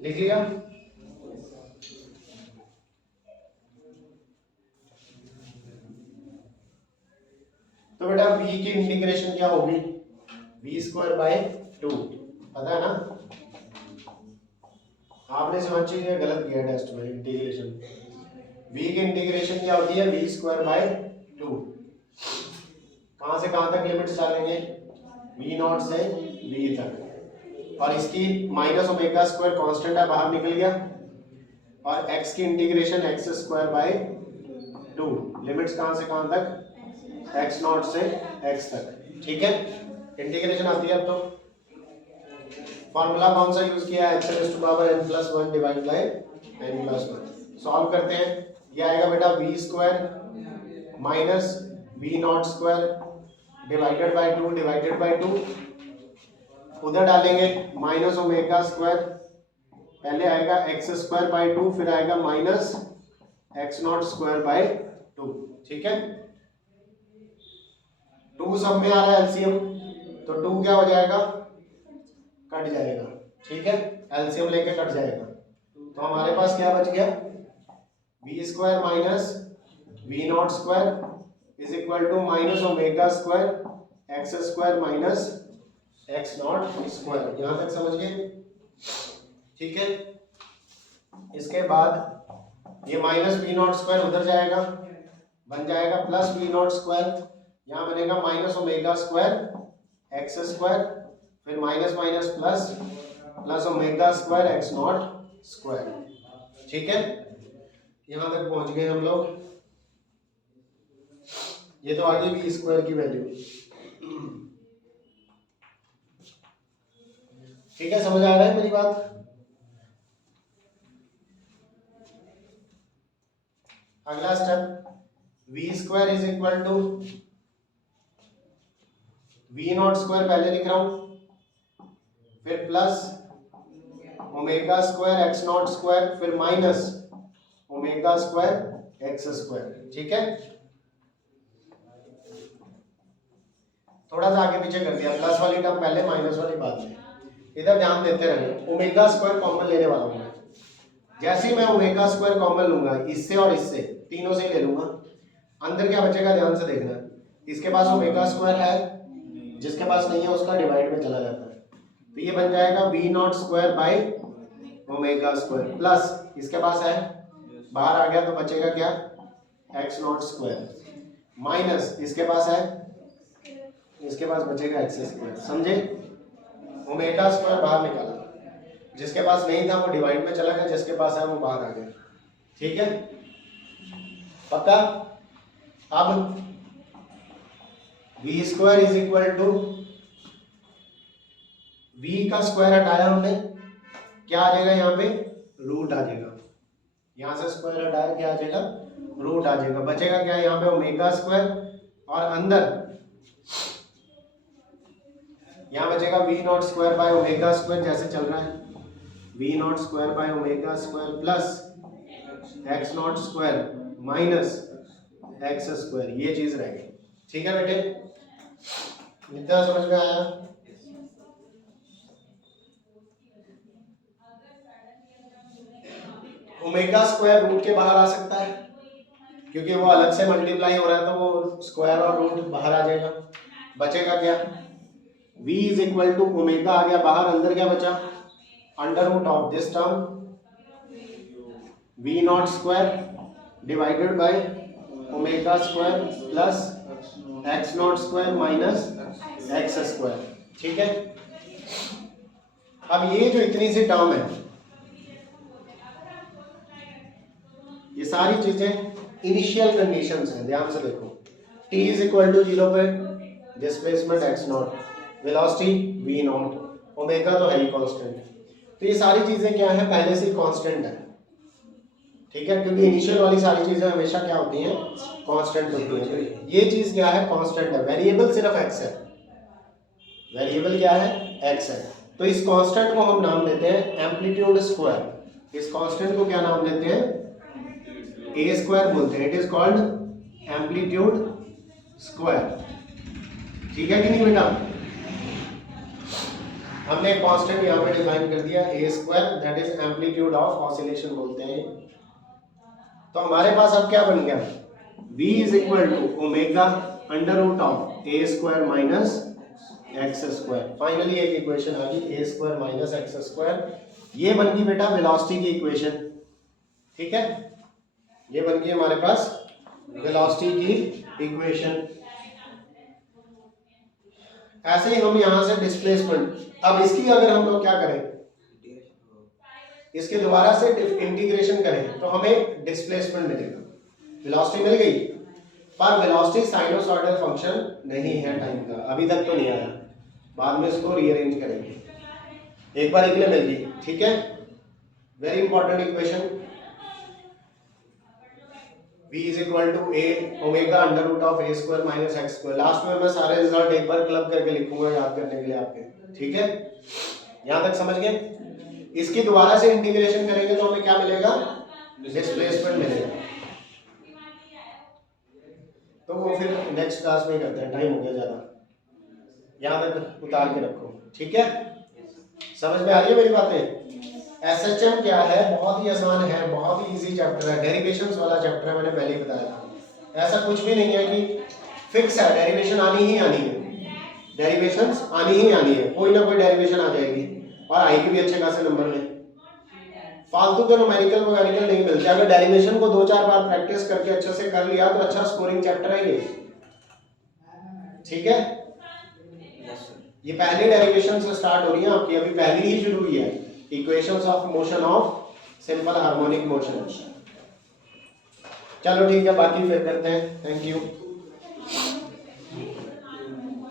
लिखिएगा। तो बेटा v की इंटीग्रेशन क्या होगी, v² 2, पता है ना। आपने समझ चाहिए गलत किया टेस्ट में इंटीग्रेशन, v की इंटीग्रेशन क्या होती है, v²/2। कहां से कहां तक लिमिट्स डालेंगे, v0 से v तक, और इसकी -ω² कांस्टेंट है, बाहर निकल गया, और x की इंटीग्रेशन x²/2, लिमिट्स कहां से कहां तक, x0 से x तक, ठीक है। इंटीग्रेशन आती है अब तो। फॉर्मूला कौन सा यूज किया है, x⁻n+1 divide by n+1। Solve करते हैं, ये आएगा बेटा v² minus v0² divided by 2 divided by 2, उधर डालेंगे -ω², पहले आएगा x²/2, फिर आएगा -x0²/2, ठीक है। 2 सब में आ रहा है एलसीएम, तो 2 क्या हो जाएगा, कट जाएगा, ठीक है, एलसीएम लेके कट जाएगा, तो हमारे पास क्या बच गया, v² minus v0² is equal to -ω² x² minus x0²। यहां तक समझ गए, ठीक है। इसके बाद ये -v0² उधर जाएगा, बन जाएगा +v0², यहाँ बनेगा -ω² x², फिर माइनस माइनस प्लस +ω² x0², ठीक है। यहां तक पहुंच गए हम लोग, ये तो आगे v² की वैल्यू, ठीक है, समझ आ रहा है मेरी बात। अगला step, v² is equal to v0² पहले लिख रहा हूं, फिर प्लस ω² x0², फिर माइनस ω² x², ठीक है। थोड़ा सा आगे पीछे कर दिया, प्लस वाली टर्म पहले माइनस वाली बाद में, इधर ध्यान देते रहना। ω² कॉमन लेने वाला हूं मैं, जैसे ही मैं ω² कॉमन लूंगा, इससे और इससे तीनों से ही ले लूंगा, अंदर क्या बचेगा ध्यान से देखना, इसके पास ω² है, जिसके पास नहीं है उसका डिवाइड में चला जाता है, तो ये बन जाएगा v0² ω² प्लस इसके पास है, बाहर आ गया तो बचेगा क्या, x0² माइनस इसके पास है, इसके पास बचेगा एक्स स्क्वायर, समझे? ओमेगा स्क्वायर बाहर निकाला, जिसके पास नहीं था वो डिवाइड में चला गया, जिसके पास है वो बाहर आ गया। ठीक है, पक्का? अब v square is equal to, v का स्क्वायर हटाया हमने, क्या आ जाएगा यहाँ पे? रूट आ जाएगा। यहाँ से स्क्वायर हटाया, क्या आ जाएगा? रूट आ जाएगा। बचेगा क्या यहाँ पे? ओमेगा स्क्वायर, और अंदर यहाँ बचेगा v naught square by omega square, जैसे चल रहा है, v naught square by omega square plus x not square minus x square, ये चीज रह गई। ठीक है बेटे, इतना समझ में आया? ओमेगा स्क्वायर रूट के बाहर आ सकता है, क्योंकि वो अलग से मल्टीप्लाई हो रहा है, तो वो स्क्वायर और रूट बाहर आ जाएगा। बचेगा क्या? v is equal to omega आ गया बाहर, अंदर क्या बचा? Under root of this term v not square divided by omega square plus x not square minus x square. ठीक है, अब ये जो इतनी सी टर्म है, ये सारी चीजें इनिशियल कंडीशंस हैं, ध्यान से देखो। t इज इक्वल टू 0 पे displacement x not, velocity v not, omega तो है ही कांस्टेंट। तो ये सारी चीजें क्या है? पहले से ही कांस्टेंट है। ठीक है, क्योंकि इनिशियल वाली सारी चीजें हमेशा क्या होती हैं? कांस्टेंट होती हैं। तो ये चीज क्या है? कांस्टेंट है। वेरिएबल सिर्फ x है, वेरिएबल क्या है? x है। तो इस कांस्टेंट को हम नाम देते हैं एम्पलीट्यूड स्क्वायर। इस कांस्टेंट को क्या नाम देते हैं? a स्क्वायर बोलते हैं। It is called amplitude square. ठीक है कि नहीं बेटा? हमने एक कांस्टेंट यहाँ पे डिफाइन कर दिया, a square, that is amplitude of oscillation बोलते हैं। तो हमारे पास अब क्या बन गया? v is equal to omega under root of a square minus x square. Finally एक इक्वेशन आ गई, a square minus x square. ये बन गई बेटा वेलोसिटी की इक्वेशन। ठीक है, ये बन गई हमारे पास वेलोसिटी की इक्वेशन। ऐसे ही हम यहां से डिस्प्लेसमेंट, अब इसकी अगर हम लोग क्या करें, इसके दोबारा से इंटीग्रेशन करें तो हमें डिस्प्लेसमेंट मिलेगा। वेलोसिटी मिल गई, पर वेलोसिटी साइनोसॉइडल फंक्शन नहीं है टाइम का, अभी तक तो नहीं आया, बाद में इसको रीअरेंज करेंगे। एक बार इतने मिल गई। ठीक है, very important equation, v is equal to a omega under root of a square minus x square. Last में मैं सारे रिजल्ट एक बार क्लब करके लिखूंगा याद करने के लिए आपके। ठीक है, यहां तक समझ गए? इसकी दोबारा से इंटीग्रेशन करेंगे तो हमें क्या मिलेगा? डिस्प्लेसमेंट मिलेगा। तो वो फिर नेक्स्ट क्लास में करते हैं, टाइम हो गया ज्यादा, यहां तक उतार के रखो। ठीक है, समझ में आ रही है मेरी बातें? एसएचएम क्या है? बहुत ही आसान है, बहुत ही इजी चैप्टर है, डेरिवेशंस वाला चैप्टर है, मैंने पहले ही बताया था। ऐसा कुछ भी नहीं है कि फिक्स है, डेरिवेशन आनी ही आनी है, डेरिवेशंस आनी ही आनी है, कोई ना कोई डेरिवेशन आ जाएगी और आएगी भी अच्छे खासे नंबर में। फालतू के न्यूमेरिकल वगैरिकल नहीं मिलते। अगर डेरिवेशन को 2-4 बार प्रैक्टिस करके अच्छे से कर लिया तो अच्छा स्कोरिंग चैप्टर है ये। ठीक है, ये पहली डेरिवेशन से स्टार्ट हो रही है आपकी, अभी पहली ही शुरू हुई है, equations of motion of simple harmonic motion. चलो ठीक है, बाकी फिर करते हैं। Thank you.